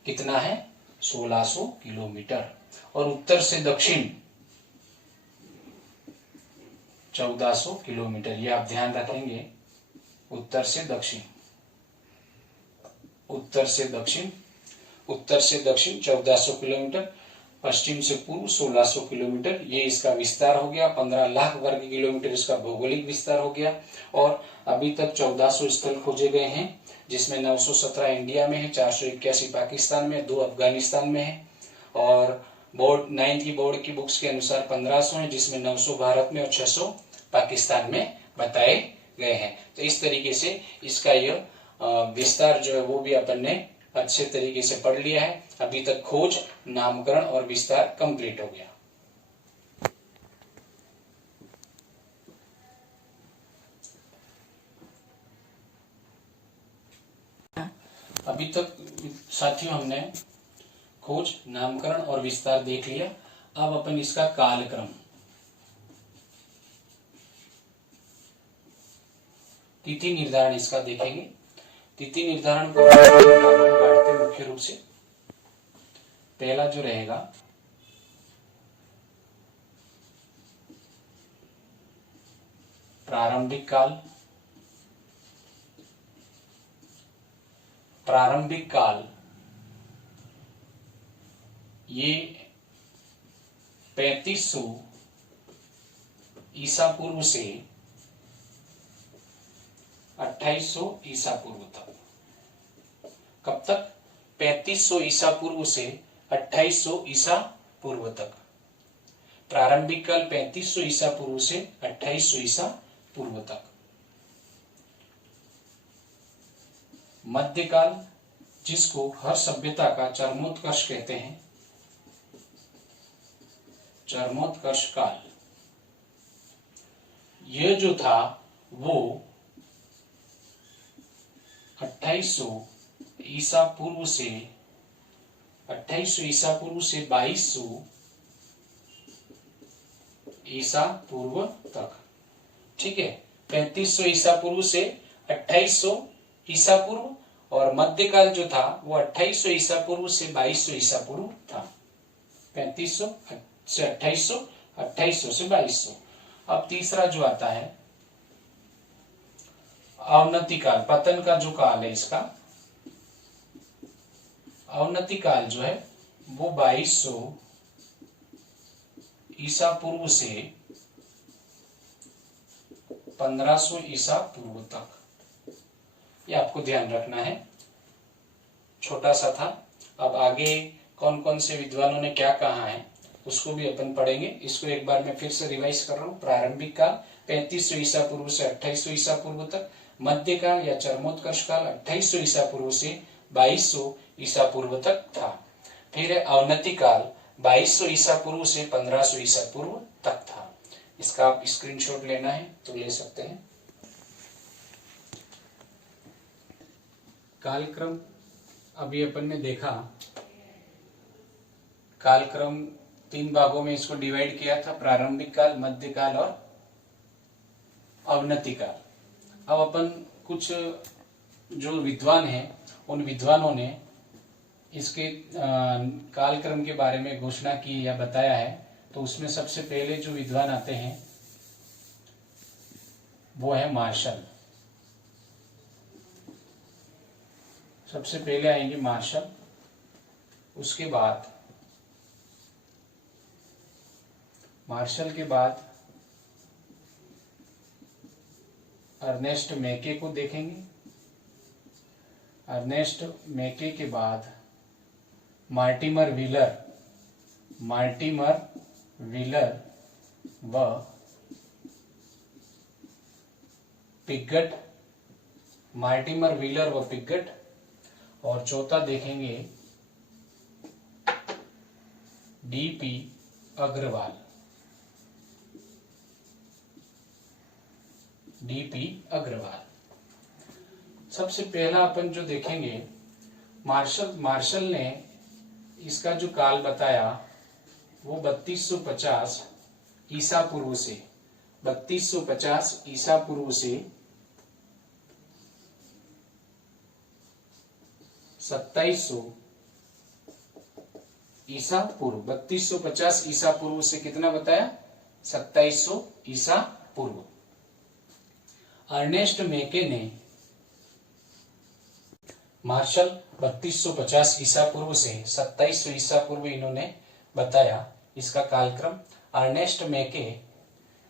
कितना है? 1600 किलोमीटर। और उत्तर से दक्षिण 1400 किलोमीटर, ये आप ध्यान रखेंगे। उत्तर से दक्षिण, उत्तर से दक्षिण, उत्तर से दक्षिण 1400 किलोमीटर, पश्चिम से पूर्व 1600 किलोमीटर। ये इसका विस्तार हो गया। 15 लाख वर्ग किलोमीटर इसका भौगोलिक विस्तार हो गया। और अभी तक 1400 स्थल खोजे गए हैं, जिसमें 917 इंडिया में है, 481 पाकिस्तान में, 2 अफगानिस्तान में है। और बोर्ड 9th की बोर्ड की बुक्स के अनुसार 1500 है, जिसमें 900 भारत में और 600 पाकिस्तान में बताए गए हैं। तो इस तरीके से इसका यह विस्तार जो है वो भी अपन ने अच्छे तरीके से पढ़ लिया है। अभी तक खोज, नामकरण और विस्तार कंप्लीट हो गया। अभी तक साथियों हमने खोज, नामकरण और विस्तार देख लिया। अब अपन इसका कालक्रम, तिथि निर्धारण इसका देखेंगे। तिथि निर्धारण को बांटते मुख्य रूप से। पहला जो रहेगा प्रारंभिक काल। प्रारंभिक काल ये 3500 ईसा पूर्व से 2800 ईसा पूर्व तक। कब तक? 3500 ईसा पूर्व से 2800 ईसा पूर्व तक। प्रारंभिक काल 3500 ईसा पूर्व से 2800 ईसा पूर्व तक। मध्यकाल, जिसको हर सभ्यता का चरमोत्कर्ष कहते हैं, चरमोत्कर्ष काल, यह जो था वो 2800 ईसा पूर्व से 2200 ईसा पूर्व तक। ठीक है, 3500 ईसा पूर्व से 2800 ईसा पूर्व, और मध्यकाल जो था वो 2800 ईसा पूर्व से 2200 ईसा पूर्व था। 3500 से 2800, 2800 से 2200। अब तीसरा जो आता है अवनति काल, पतन का जो काल है इसका, अवनति काल जो है वो 2200 ईसा पूर्व से 1500 ईसा पूर्व तक। ये आपको ध्यान रखना है, छोटा सा था। अब आगे कौन कौन से विद्वानों ने क्या कहा है उसको भी अपन पढ़ेंगे। इसको एक बार मैं फिर से रिवाइज कर रहा हूँ। प्रारंभिक काल 3500 ईसा पूर्व से 2800 ईसा पूर्व तक। मध्यकाल या चरमोत्कर्ष काल 2800 ईसा पूर्व से 2200 ईसा पूर्व तक था। फिर है अवनति काल 2200 ईसा पूर्व से 1500 ईसा पूर्व तक था। इसका आप स्क्रीनशॉट लेना है तो ले सकते हैं। कालक्रम अभी अपन ने देखा, कालक्रम 3 भागों में इसको डिवाइड किया था, प्रारंभिक काल, मध्यकाल और अवनति काल। अब अपन कुछ जो विद्वान हैं उन विद्वानों ने इसके कालक्रम के बारे में घोषणा की या बताया है। तो उसमें सबसे पहले जो विद्वान आते हैं वो है मार्शल। सबसे पहले आएंगे मार्शल, उसके बाद मार्शल के बाद अर्नेस्ट मैके को देखेंगे। अर्नेस्ट मैके के बाद मार्टिमर व्हीलर, मार्टिमर व्हीलर व पिगट, मार्टिमर व्हीलर व पिगट। और चौथा देखेंगे डीपी अग्रवाल, डीपी अग्रवाल। सबसे पहला अपन जो देखेंगे मार्शल ने इसका जो काल बताया वो 3250 ईसा पूर्व से 3250 ईसा पूर्व से 2700 ईसा पूर्व। 3250 ईसा पूर्व से कितना बताया? 2700 ईसा पूर्व। अर्नेस्ट मैके ने मार्शल 3250 ईसा पूर्व से 2700 ईसा पूर्व इन्होंने बताया इसका कालक्रम। अर्नेस्ट मैके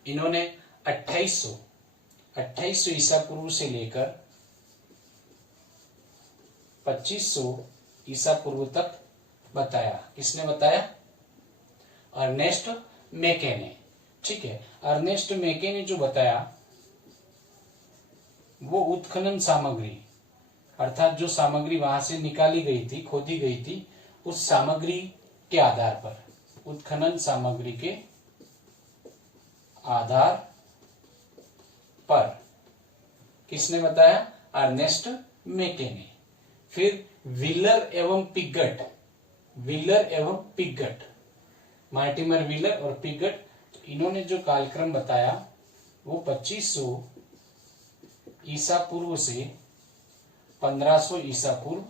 इन्होंने 2800 ईसा पूर्व से लेकर 2500 ईसा पूर्व तक बताया। किसने बताया? अर्नेस्ट मैके ने। ठीक है, अर्नेस्ट मैके ने जो बताया वो उत्खनन सामग्री, अर्थात जो सामग्री वहां से निकाली गई थी, खोदी गई थी, उस सामग्री के आधार पर, उत्खनन सामग्री के आधार पर किसने बताया? अर्नेस्ट मैके ने। फिर व्हीलर एवं पिगट, व्हीलर एवं पिगट, मार्टिमर व्हीलर और पिगट, तो इन्होंने जो कालक्रम बताया वो 2500 ईसा पूर्व से 1500 ईसा पूर्व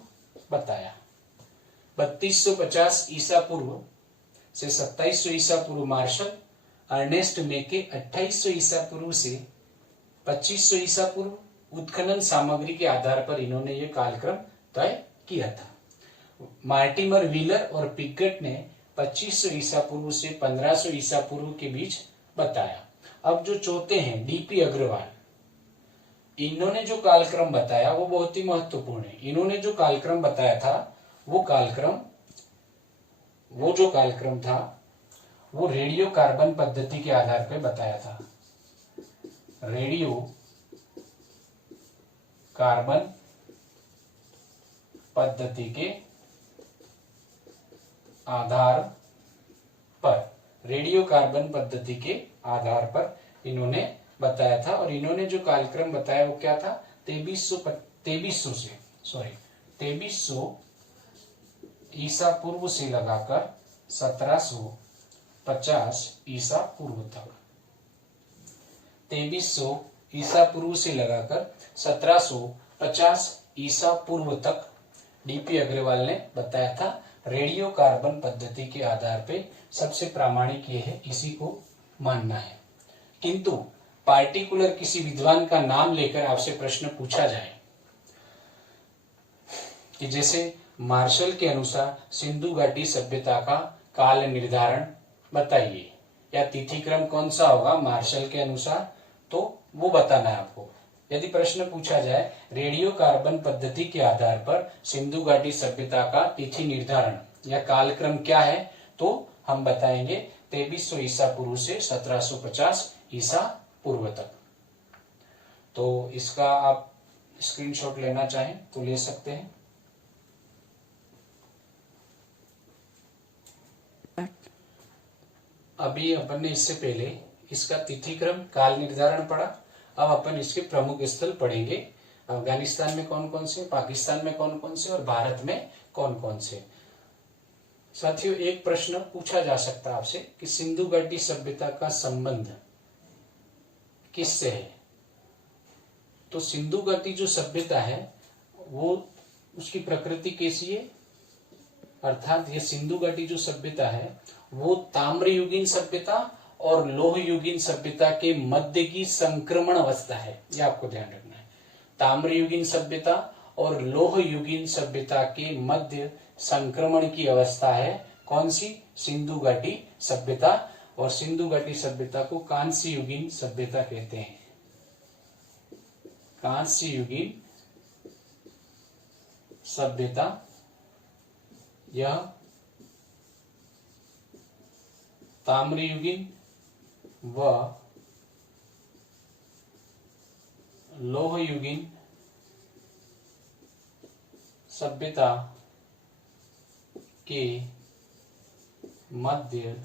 बताया। 3250 ईसा पूर्व से 2700 ईसा पूर्व मार्शल, अर्नेस्ट मेके 2800 ईसा पूर्व से 2500 ईसा पूर्व उत्खनन सामग्री के आधार पर इन्होंने ये कालक्रम तय किया था। मार्टिमर व्हीलर और पिगट ने 2500 ईसा पूर्व से 1500 ईसा पूर्व के बीच बताया। अब जो चौथे हैं डीपी अग्रवाल, इन्होंने जो कालक्रम बताया वो बहुत ही महत्वपूर्ण है। इन्होंने जो कालक्रम बताया था वो जो कालक्रम था वो रेडियो कार्बन पद्धति के आधार पर बताया था। रेडियो कार्बन पद्धति के आधार पर, रेडियो कार्बन पद्धति के आधार पर इन्होंने बताया था। और इन्होंने जो कालक्रम बताया वो क्या था, 2300 ईसा पूर्व से लगाकर 1750 ईसा पूर्व तक, 2300 ईसा पूर्व से लगाकर 1750 ईसा पूर्व तक डीपी अग्रवाल ने बताया था। रेडियो कार्बन पद्धति के आधार पे सबसे प्रामाणिक ये है, इसी को मानना है। किंतु पार्टिकुलर किसी विद्वान का नाम लेकर आपसे प्रश्न पूछा जाए कि जैसे मार्शल के अनुसार सिंधु घाटी सभ्यता का काल निर्धारण बताइए, या तिथिक्रम कौन सा होगा मार्शल के अनुसार, तो वो बताना है आपको। यदि प्रश्न पूछा जाए रेडियो कार्बन पद्धति के आधार पर सिंधु घाटी सभ्यता का तिथि निर्धारण या कालक्रम क्या है, तो हम बताएंगे 2300 ईसा पूर्व से 1750 ईसा पूर्व तक। तो इसका आप स्क्रीनशॉट लेना चाहें तो ले सकते हैं। अभी अपन ने इससे पहले इसका तिथिक्रम काल निर्धारण पढ़ा। अब अपन इसके प्रमुख स्थल पढ़ेंगे। अफगानिस्तान में कौन कौन से, पाकिस्तान में कौन कौन से और भारत में कौन कौन से। साथियों, एक प्रश्न पूछा जा सकता है आपसे कि सिंधु घाटी सभ्यता का संबंध किससे है। तो सिंधु घाटी जो सभ्यता है वो उसकी प्रकृति कैसी है, अर्थात ये सिंधु घाटी जो सभ्यता है वो ताम्रयुगीन सभ्यता और लोहयुगीन सभ्यता के मध्य की संक्रमण अवस्था है। ये आपको ध्यान रखना है। ताम्रयुगीन सभ्यता और लोहयुगीन सभ्यता के मध्य संक्रमण की अवस्था है कौन सी, सिंधु घाटी सभ्यता। और सिंधु घाटी सभ्यता को कांस्य युगीन सभ्यता कहते हैं। कांस्य युगीन सभ्यता यह ताम्रयुगीन व लोहयुगीन सभ्यता के मध्य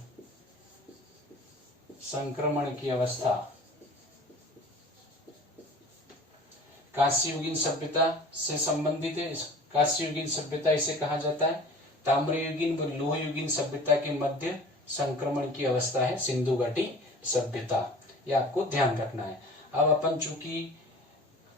संक्रमण की अवस्था कांस्ययुगीन सभ्यता से संबंधित है। कांस्ययुगीन सभ्यता इसे कहा जाता है। ताम्रयुगीन व लोहयुगीन सभ्यता के मध्य संक्रमण की अवस्था है सिंधु घाटी सभ्यता। यह आपको ध्यान रखना है। अब अपन चूंकि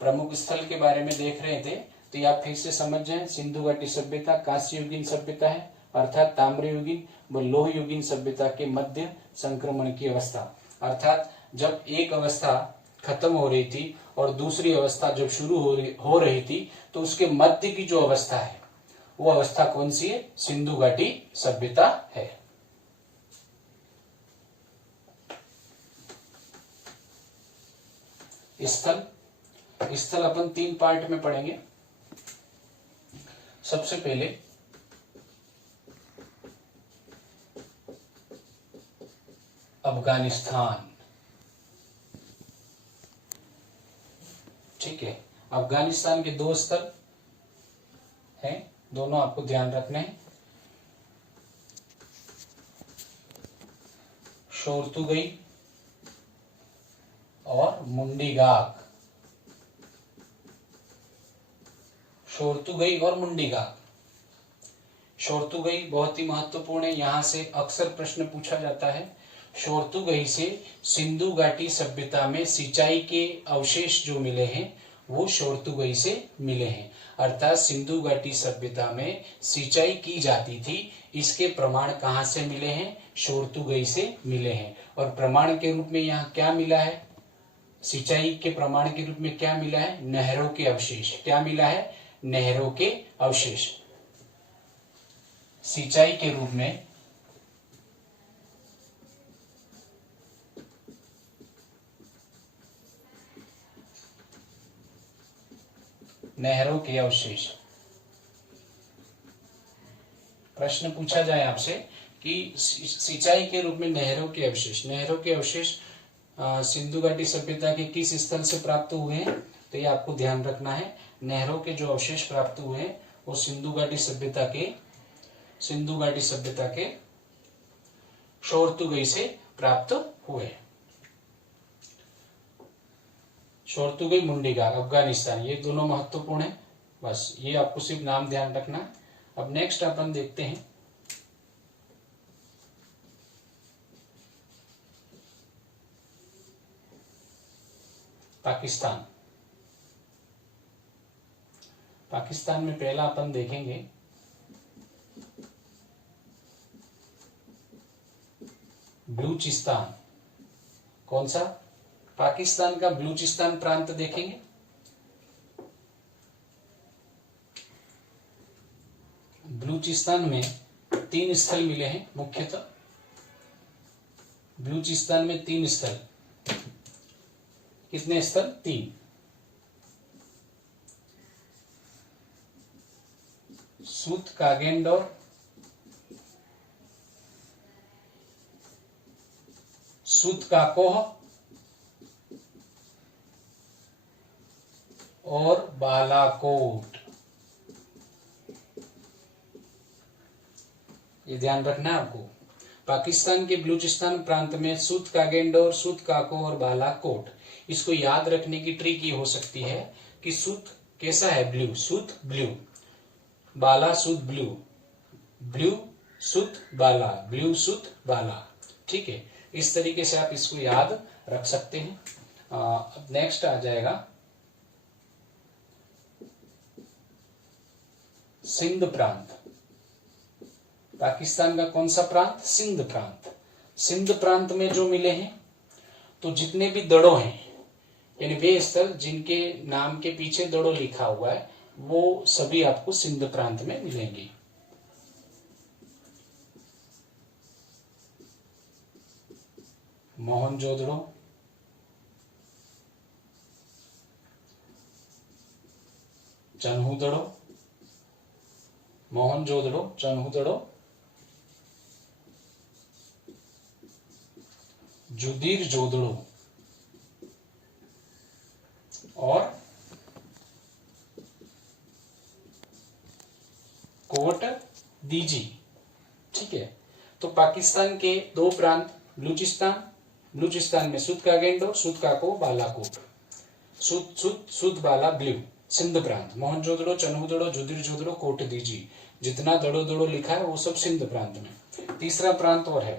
प्रमुख स्थल के बारे में देख रहे थे तो आप फिर से समझ जाए, सिंधु घाटी सभ्यता कांस्ययुगीन सभ्यता है, अर्थात ताम्रयुगीन व लोहयुगीन सभ्यता के मध्य संक्रमण की अवस्था। अर्थात जब एक अवस्था खत्म हो रही थी और दूसरी अवस्था जब शुरू हो रही थी तो उसके मध्य की जो अवस्था है वो अवस्था कौन सी है, सिंधु घाटी सभ्यता है। स्थल अपन 3 पार्ट में पढ़ेंगे। सबसे पहले अफगानिस्तान, ठीक है। अफगानिस्तान के 2 स्थल हैं, दोनों आपको ध्यान रखने हैं। शोरतुगई और मुंडीगाग। शोरतुगई और मुंडीगाग। शोरतुगई बहुत ही महत्वपूर्ण है, यहां से अक्सर प्रश्न पूछा जाता है। शोरतुगई से सिंधु घाटी सभ्यता में सिंचाई के अवशेष जो मिले हैं वो शोरतुगई से मिले हैं, अर्थात सिंधु घाटी सभ्यता में सिंचाई की जाती थी, इसके प्रमाण कहां से मिले हैं? शोरतुगई से मिले हैं। और प्रमाण के रूप में यहाँ क्या मिला है? सिंचाई के प्रमाण के रूप में क्या मिला है? नहरों के अवशेष। क्या मिला है? नहरों के अवशेष। सिंचाई के रूप में नहरों के अवशेष। प्रश्न पूछा जाए आपसे कि सिंचाई के रूप में नहरों के अवशेष, नहरों के अवशेष सिंधु घाटी सभ्यता के किस स्थल से प्राप्त हुए हैं? तो ये आपको ध्यान रखना है। नहरों के जो अवशेष प्राप्त हुए हैं वो सिंधु घाटी सभ्यता के शोरतुगई से प्राप्त हुए। शोरतुगई, मुंडीगाग, अफगानिस्तान, ये दोनों महत्वपूर्ण है। बस ये आपको सिर्फ नाम ध्यान रखना है। अब नेक्स्ट अपन देखते हैं पाकिस्तान। पाकिस्तान में पहला अपन देखेंगे बलूचिस्तान। कौन सा? पाकिस्तान का बलूचिस्तान प्रांत देखेंगे। बलूचिस्तान में 3 स्थल मिले हैं मुख्यतः। बलूचिस्तान में 3 स्थल। कितने स्थल? 3। सूत कागेंडोर, सूत काकोह और बालाकोट। ये ध्यान रखना है आपको। पाकिस्तान के बलूचिस्तान प्रांत में सूत कागेंडोर, सूत काको और बालाकोट। इसको याद रखने की ट्रिक ये हो सकती है कि सूत कैसा है? ब्लू, सूत ब्लू, बाला सूत ब्लू, ब्लू सूत बाला, ब्लू सूत बाला। ठीक है, इस तरीके से आप इसको याद रख सकते हैं। अब नेक्स्ट आ जाएगा सिंध प्रांत। पाकिस्तान का कौन सा प्रांत? सिंध प्रांत। सिंध प्रांत में जो मिले हैं तो जितने भी दड़ो हैं, यानी वे स्थल जिनके नाम के पीछे दड़ो लिखा हुआ है, वो सभी आपको सिंध प्रांत में मिलेंगे। मोहनजोदड़ो, चन्हूदड़ो, मोहनजोदड़ो, चन्हूदड़ो, जुदीर जोदड़ो और कोट दीजी। ठीक है, तो पाकिस्तान के 2 प्रांत, बलूचिस्तान में सूत कागेंडो, सूत काको, बालाकोट, सूत बाला ब्लू, सिंध प्रांत, मोहनजोदड़ो, चन्हूदड़ो, जुदीर जोदड़ो, कोट दीजी। जितना दड़ो दड़ो लिखा है वो सब सिंध प्रांत में। तीसरा प्रांत और है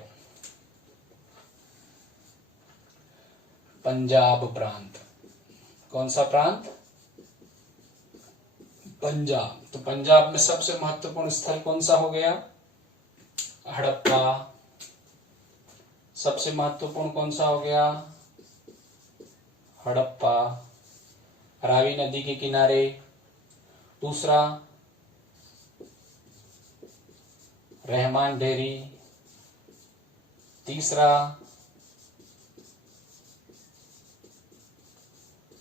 पंजाब प्रांत। कौन सा प्रांत? पंजाब। तो पंजाब में सबसे महत्वपूर्ण स्थल कौन सा हो गया? हड़प्पा। सबसे महत्वपूर्ण कौन सा हो गया? हड़प्पा, रावी नदी के किनारे। दूसरा रहमान डेरी। तीसरा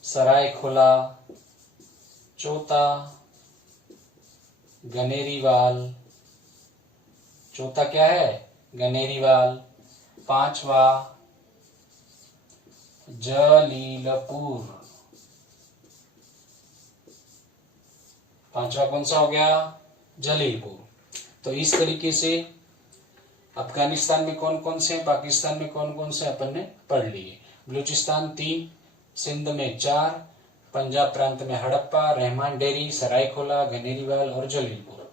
सरायखोला। चौथा गनेरीवाल। चौथा क्या है? गनेरीवाल। 5वां जलीलपुर। 5वां कौन सा हो गया? जलीलपुर। तो इस तरीके से अफगानिस्तान में कौन कौन से, पाकिस्तान में कौन कौन से अपन ने पढ़ लिए। बलूचिस्तान 3, सिंध में 4, पंजाब प्रांत में हड़प्पा, रहमान डेरी, सरायखोला, गनेरीवाल और जलीलपुर।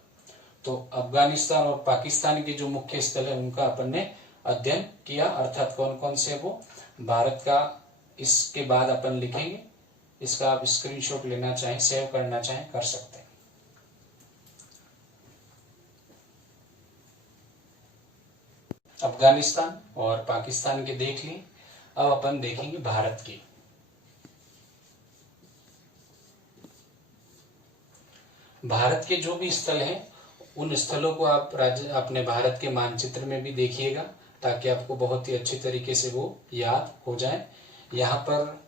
तो अफगानिस्तान और पाकिस्तान के जो मुख्य स्थल है उनका अपन ने अध्ययन किया, अर्थात कौन कौन से वो भारत का। इसके बाद अपन लिखेंगे, इसका आप स्क्रीनशॉट लेना चाहें, सेव करना चाहें कर सकते हैं। अफगानिस्तान और पाकिस्तान के देख लिए, अब अपन देखेंगे भारत के। भारत के जो भी स्थल हैं उन स्थलों को आप अपने भारत के मानचित्र में भी देखिएगा, ताकि आपको बहुत ही अच्छी तरीके से वो याद हो जाए। यहाँ पर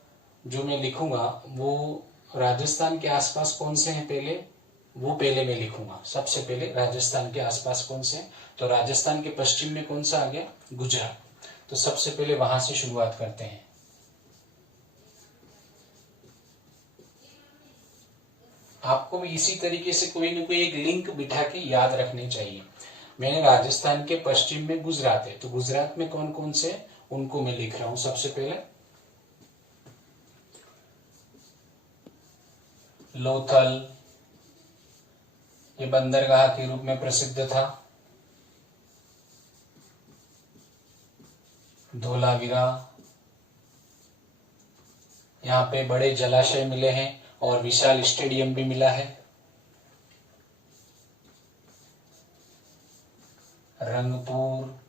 जो मैं लिखूंगा वो राजस्थान के आसपास कौन से हैं पहले, वो पहले मैं लिखूंगा। सबसे पहले राजस्थान के आसपास कौन से हैं, तो राजस्थान के पश्चिम में कौन सा आ गया, गुजरात। तो सबसे पहले वहां से शुरुआत करते हैं। आपको भी इसी तरीके से कोई ना कोई एक लिंक बिठा के याद रखने चाहिए। मैंने राजस्थान के पश्चिम में गुजरात है, तो गुजरात में कौन कौन से उनको मैं लिख रहा हूं। सबसे पहले लोथल, ये बंदरगाह के रूप में प्रसिद्ध था। धोलावीरा, यहाँ पे बड़े जलाशय मिले हैं और विशाल स्टेडियम भी मिला है। रंगपुर,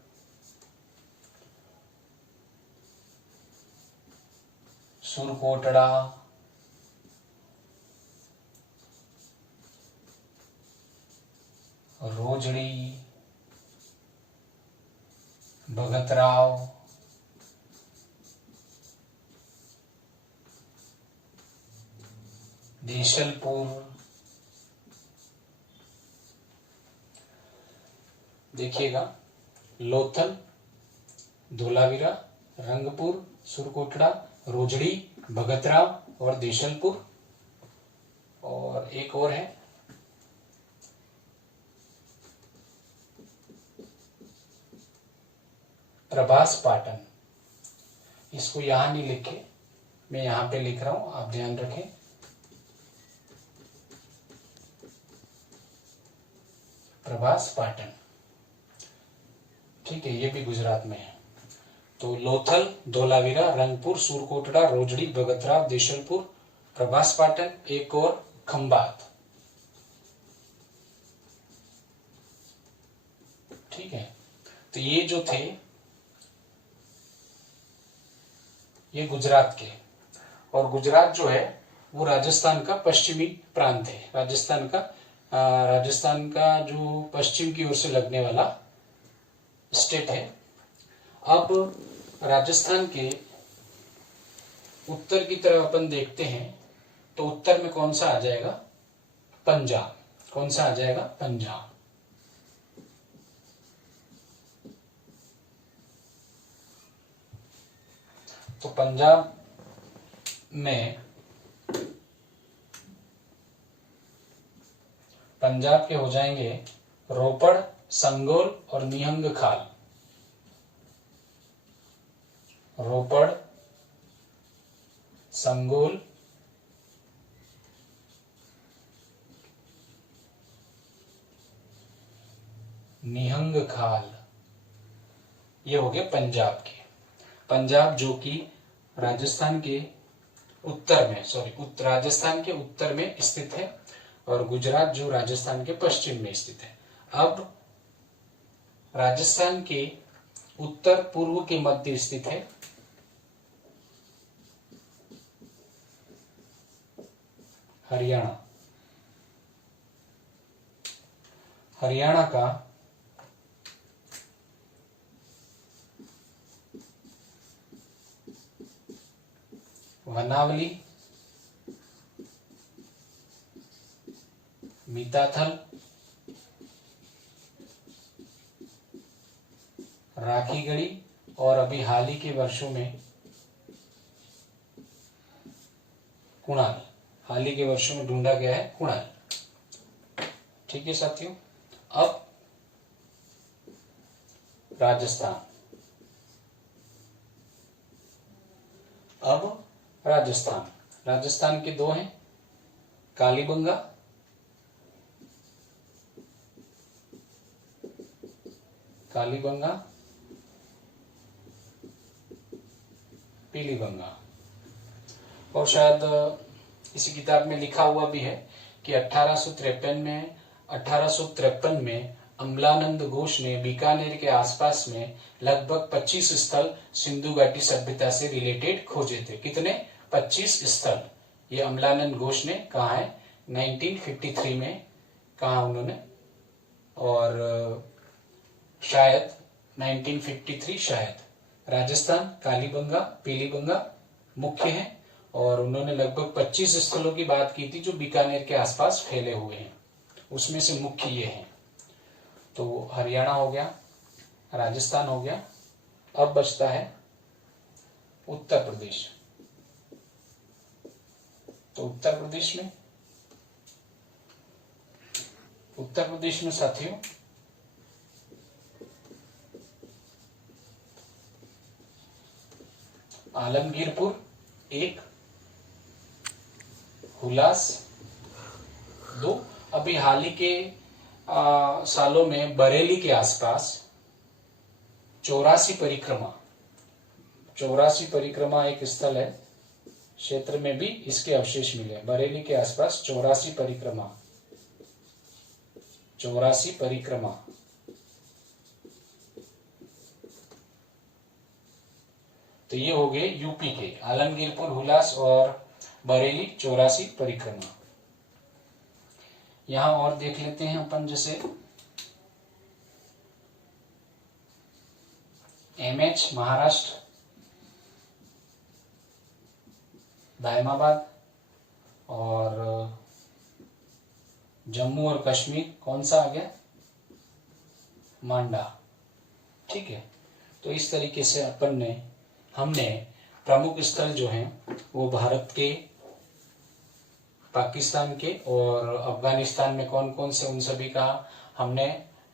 सुरकोटड़ा, रोजड़ी, भगतराव, देशलपुर। देखिएगा, लोथल, धोलावीरा, रंगपुर, सुरकोटड़ा, रोजड़ी, भगतराव और देशलपुर। और एक और है प्रभास पाटन। इसको यहां नहीं लिखे, मैं यहां पे लिख रहा हूं, आप ध्यान रखें। प्रभास पाटन, ठीक है, ये भी गुजरात में है। तो लोथल, धोलावीरा, रंगपुर, सुरकोटड़ा, रोजड़ी, भगतराव, देशलपुर, प्रभास पाटन, एक और खंबात। ठीक है, तो ये जो थे ये गुजरात के। और गुजरात जो है वो राजस्थान का पश्चिमी प्रांत है। राजस्थान का जो पश्चिम की ओर से लगने वाला स्टेट है। अब राजस्थान के उत्तर की तरफ अपन देखते हैं, तो उत्तर में कौन सा आ जाएगा, पंजाब। कौन सा आ जाएगा, पंजाब। तो पंजाब में पंजाब के हो जाएंगे रोपड़, संगोल और निहंग खाल। रोपड़, संगोल, निहंग खाल, ये हो गए पंजाब के। पंजाब जो कि राजस्थान के उत्तर में, राजस्थान के उत्तर में स्थित है, और गुजरात जो राजस्थान के पश्चिम में स्थित है। अब राजस्थान के उत्तर पूर्व के मध्य स्थित है हरियाणा। हरियाणा का वनावली, मीताथल, राखीगढ़ी और अभी हाल ही के वर्षों में कुणाल, हाल ही के वर्षों में ढूंढा गया है कुणाल। ठीक है साथियों, अब राजस्थान। अब राजस्थान राजस्थान के दो हैं, कालीबंगा पीलीबंगा। और शायद इसी किताब में लिखा हुआ भी है कि 1853 में अम्लानंद घोष ने बीकानेर के आसपास में लगभग 25 स्थल सिंधु घाटी सभ्यता से रिलेटेड खोजे थे। कितने? 25 स्थल। ये अम्लानंद घोष ने कहा है 1953 में कहा उन्होंने, और शायद 1953 शायद राजस्थान, कालीबंगा, पीलीबंगा मुख्य हैं, और उन्होंने लगभग 25 स्थलों की बात की थी जो बीकानेर के आसपास फैले हुए हैं, उसमें से मुख्य ये हैं। तो हरियाणा हो गया, राजस्थान हो गया, अब बचता है उत्तर प्रदेश। तो उत्तर प्रदेश में साथियों आलमगीरपुर 1, हुलास 2। अभी हाल ही के सालों में बरेली के आसपास 84 परिक्रमा एक स्थल है, क्षेत्र में भी इसके अवशेष मिले। बरेली के आसपास 84 परिक्रमा। तो ये हो गए यूपी के, आलमगीरपुर, हुलास और बरेली 84 परिक्रमा। यहां और देख लेते हैं अपन, जैसे MH महाराष्ट्र, दायमाबाद, और जम्मू और कश्मीर कौन सा आ गया? मांडा। ठीक है, तो इस तरीके से हमने प्रमुख स्थल जो हैं वो भारत के, पाकिस्तान के और अफगानिस्तान में कौन कौन से, उन सभी का हमने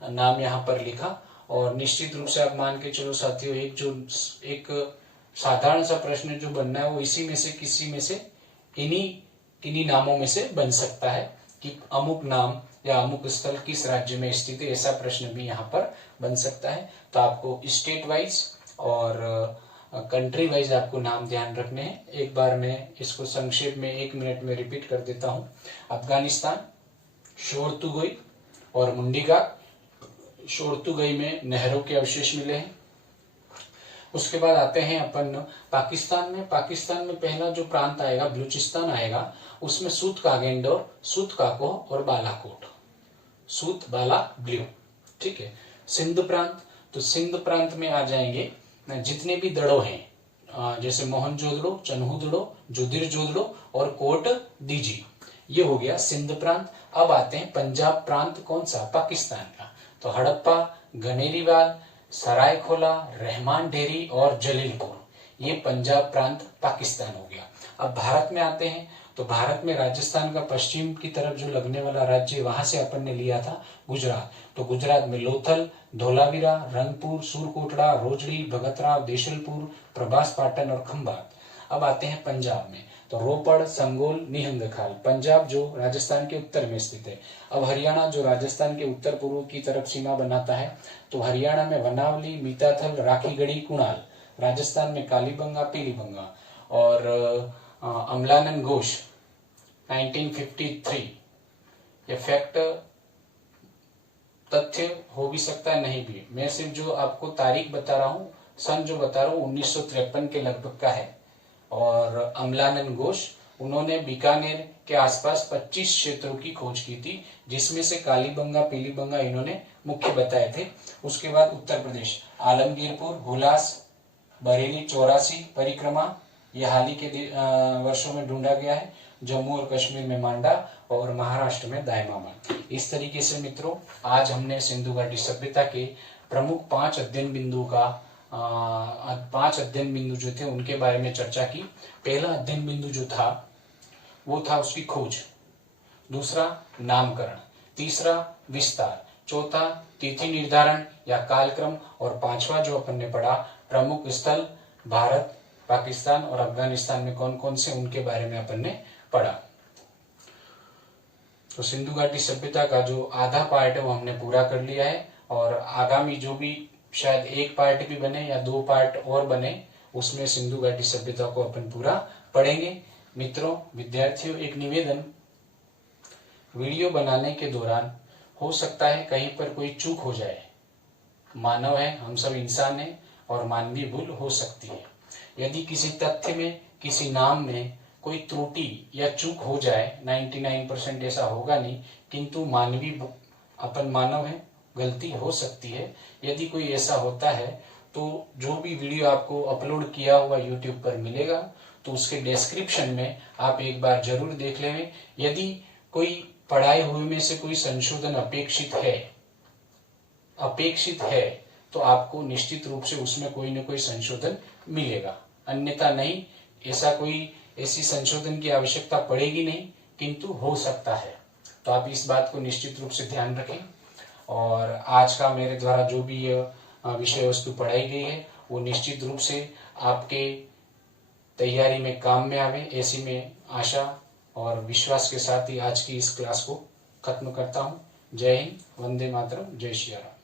नाम यहाँ पर लिखा। और निश्चित रूप से आप मान के चलो साथियों, एक साधारण सा प्रश्न जो बनना है वो इसी में से, किसी में से, इन्हीं नामों में से बन सकता है कि अमुक नाम या अमुक स्थल किस राज्य में स्थित है। ऐसा प्रश्न भी यहाँ पर बन सकता है। तो आपको स्टेट वाइज और कंट्री वाइज आपको नाम ध्यान रखने हैं। एक बार मैं इसको संक्षेप में 1 मिनट में रिपीट कर देता हूं। अफगानिस्तान, शोरतुगई और मुंडीगा। शोरतुगई में नहरों के अवशेष मिले हैं। उसके बाद आते हैं अपन पाकिस्तान में पहला जो प्रांत आएगा बलूचिस्तान आएगा, उसमें सूत कागेंडोर, सूत काकोह और बालाकोट, सूत बाला ब्ल्यू। ठीक है। सिंध प्रांत, तो सिंध प्रांत में आ जाएंगे जितने भी दड़ो हैं, जैसे मोहनजोदड़ो, चन्हूदड़ो, जुदिर-जोदड़ो और कोट दीजी, ये हो गया सिंध प्रांत। अब आते हैं पंजाब प्रांत, कौन सा? पाकिस्तान का। तो हड़प्पा, गनेरीवाल, सरायखोला, रहमान डेरी और जलीलपुर, ये पंजाब प्रांत पाकिस्तान हो गया। अब भारत में आते हैं, तो भारत में राजस्थान का पश्चिम की तरफ जो लगने वाला राज्य, वहां से अपन ने लिया था गुजरात। तो गुजरात में लोथल, धोलावीरा, रंगपुर, सूरकोटड़ा, रोजड़ी, भगतराव, देशलपुर, प्रभास पाटन और खंभात। अब आते हैं पंजाब में, तो रोपड़, संगोल, निहंगखाल। पंजाब जो राजस्थान के उत्तर में स्थित है। अब हरियाणा जो राजस्थान के उत्तर पूर्व की तरफ सीमा बनाता है, तो हरियाणा में वनावली, मीताथल, राखीगढ़ी, कुणाल। राजस्थान में कालीबंगा, पीलीबंगा। और अमलानंद घोष 1953, ये फैक्ट तथ्य हो भी सकता है, नहीं भी। मैं सिर्फ जो आपको तारीख बता रहा हूँ, सन जो बता रहा हूँ 1953 के लगभग का है। और अमलानंद घोष, उन्होंने बीकानेर के आसपास 25 क्षेत्रों की खोज की थी, जिसमें से कालीबंगा, पीलीबंगा इन्होंने मुख्य बताए थे। उसके बाद उत्तर प्रदेश, आलमगीरपुर, हुलास, बरेली 84 परिक्रमा, ये हाल ही के वर्षों में ढूंढा गया है। जम्मू और कश्मीर में मांडा और महाराष्ट्र में दायमाबाद। इस तरीके से मित्रों, आज हमने सिंधु घाटी सभ्यता के प्रमुख 5 अध्ययन बिंदु जो थे उनके बारे में चर्चा की। पहला अध्ययन बिंदु जो था वो था उसकी खोज, दूसरा नामकरण, तीसरा विस्तार, चौथा तिथि निर्धारण या कालक्रम, और पांचवा जो अपन ने पढ़ा प्रमुख स्थल भारत, पाकिस्तान और अफगानिस्तान में कौन कौन से, उनके बारे में अपन ने पढ़ा। तो सिंधु घाटी सभ्यता का जो आधा पार्ट है वो हमने पूरा कर लिया है, और आगामी जो भी शायद एक पार्ट भी बने या 2 पार्ट और बने, उसमें सिंधु घाटी सभ्यता को अपन पूरा पढ़ेंगे। मित्रों, विद्यार्थियों, एक निवेदन, वीडियो बनाने के दौरान हो सकता है कहीं पर कोई चूक हो जाए। मानव है, हम सब इंसान हैं और मानवीय भूल हो सकती है। यदि किसी तथ्य में, किसी नाम में कोई त्रुटि या चूक हो जाए, 99% ऐसा होगा नहीं, किंतु अपन मानव है, गलती हो सकती है। यदि कोई ऐसा होता है तो जो भी वीडियो आपको अपलोड किया हुआ यूट्यूब पर मिलेगा, तो उसके डिस्क्रिप्शन में आप एक बार जरूर देख लें। यदि कोई पढ़ाए हुए में से कोई संशोधन अपेक्षित है तो आपको निश्चित रूप से उसमें कोई न कोई संशोधन मिलेगा, अन्यथा नहीं। ऐसी संशोधन की आवश्यकता पड़ेगी नहीं, किंतु हो सकता है। तो आप इस बात को निश्चित रूप से ध्यान रखें। और आज का मेरे द्वारा जो भी विषय वस्तु पढ़ाई गई है वो निश्चित रूप से आपके तैयारी में काम में आवे, ऐसी मैं आशा और विश्वास के साथ ही आज की इस क्लास को खत्म करता हूँ। जय हिंद, वंदे मातरम, जय श्री राम।